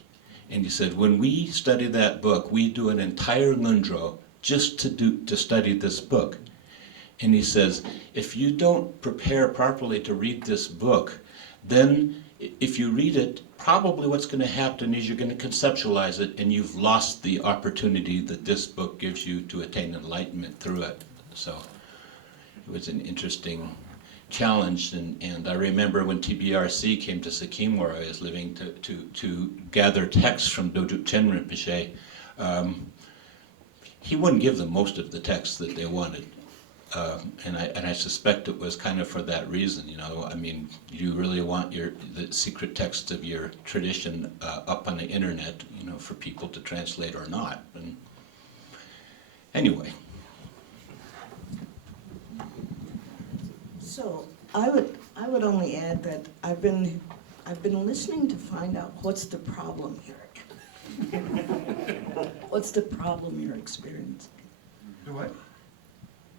And he said, when we study that book, we do an entire ngundro just to study this book. And he says, if you don't prepare properly to read this book, then if you read it, probably what's going to happen is you're going to conceptualize it, and you've lost the opportunity that this book gives you to attain enlightenment through it. So it was an interesting challenge, and I remember when TBRC came to Sikkim, where I was living, to gather texts from Doduk Chen Rinpoche. He wouldn't give them most of the texts that they wanted. And I suspect it was kind of for that reason, you know. I mean, you really want the secret texts of your tradition up on the internet, you know, for people to translate or not. And anyway. So I would only add that I've been listening to find out what's the problem here. What's the problem you're experiencing? What?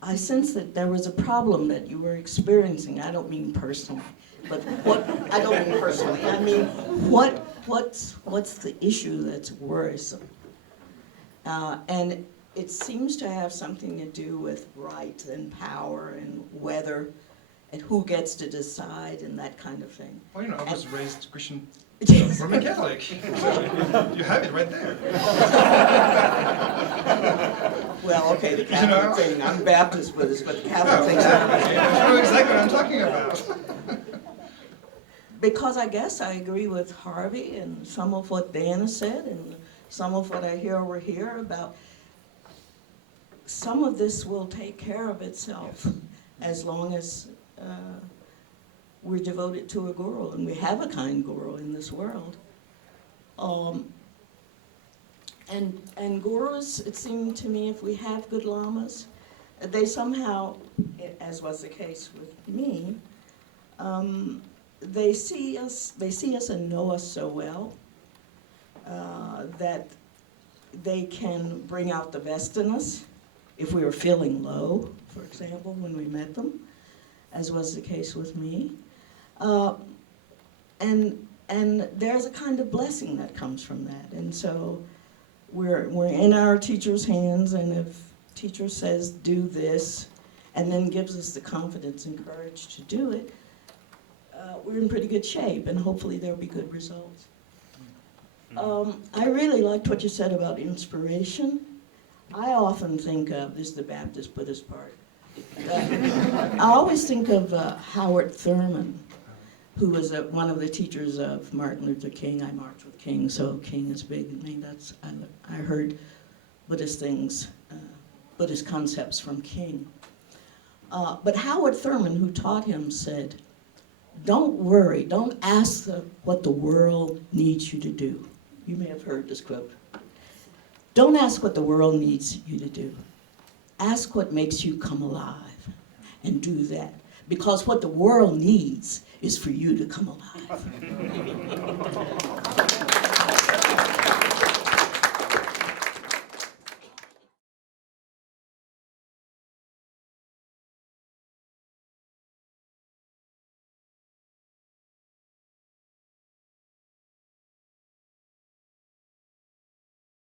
I sense that there was a problem that you were experiencing. I don't mean personally, but I don't mean personally. I mean, what's the issue that's worrisome? And it seems to have something to do with right and power and whether and who gets to decide and that kind of thing. Well, you know, I was raised Christian, Roman Catholic. So you have it right there. Well, okay, the Catholic thing, I'm Baptist Buddhist, but the Catholic thing. I know exactly what I'm talking about. Because I guess I agree with Harvey and some of what Dana said and some of what I hear over here about some of this will take care of itself as long as we're devoted to a guru, and we have a kind guru in this world. And gurus, it seemed to me, if we have good lamas, they somehow, as was the case with me, they see us and know us so well that they can bring out the best in us if we were feeling low, for example, when we met them, as was the case with me. And there's a kind of blessing that comes from that. And so we're in our teacher's hands, and if teacher says, do this, and then gives us the confidence and courage to do it, we're in pretty good shape, and hopefully there'll be good results. I really liked what you said about inspiration. I often think of, this is the Baptist Buddhist part, I always think of Howard Thurman, who was one of the teachers of Martin Luther King. I marched with King, so King is big in me. I heard Buddhist things, Buddhist concepts from King. But Howard Thurman, who taught him, said, don't worry, don't ask what the world needs you to do. You may have heard this quote. Don't ask what the world needs you to do. Ask what makes you come alive, and do that. Because what the world needs is for you to come alive.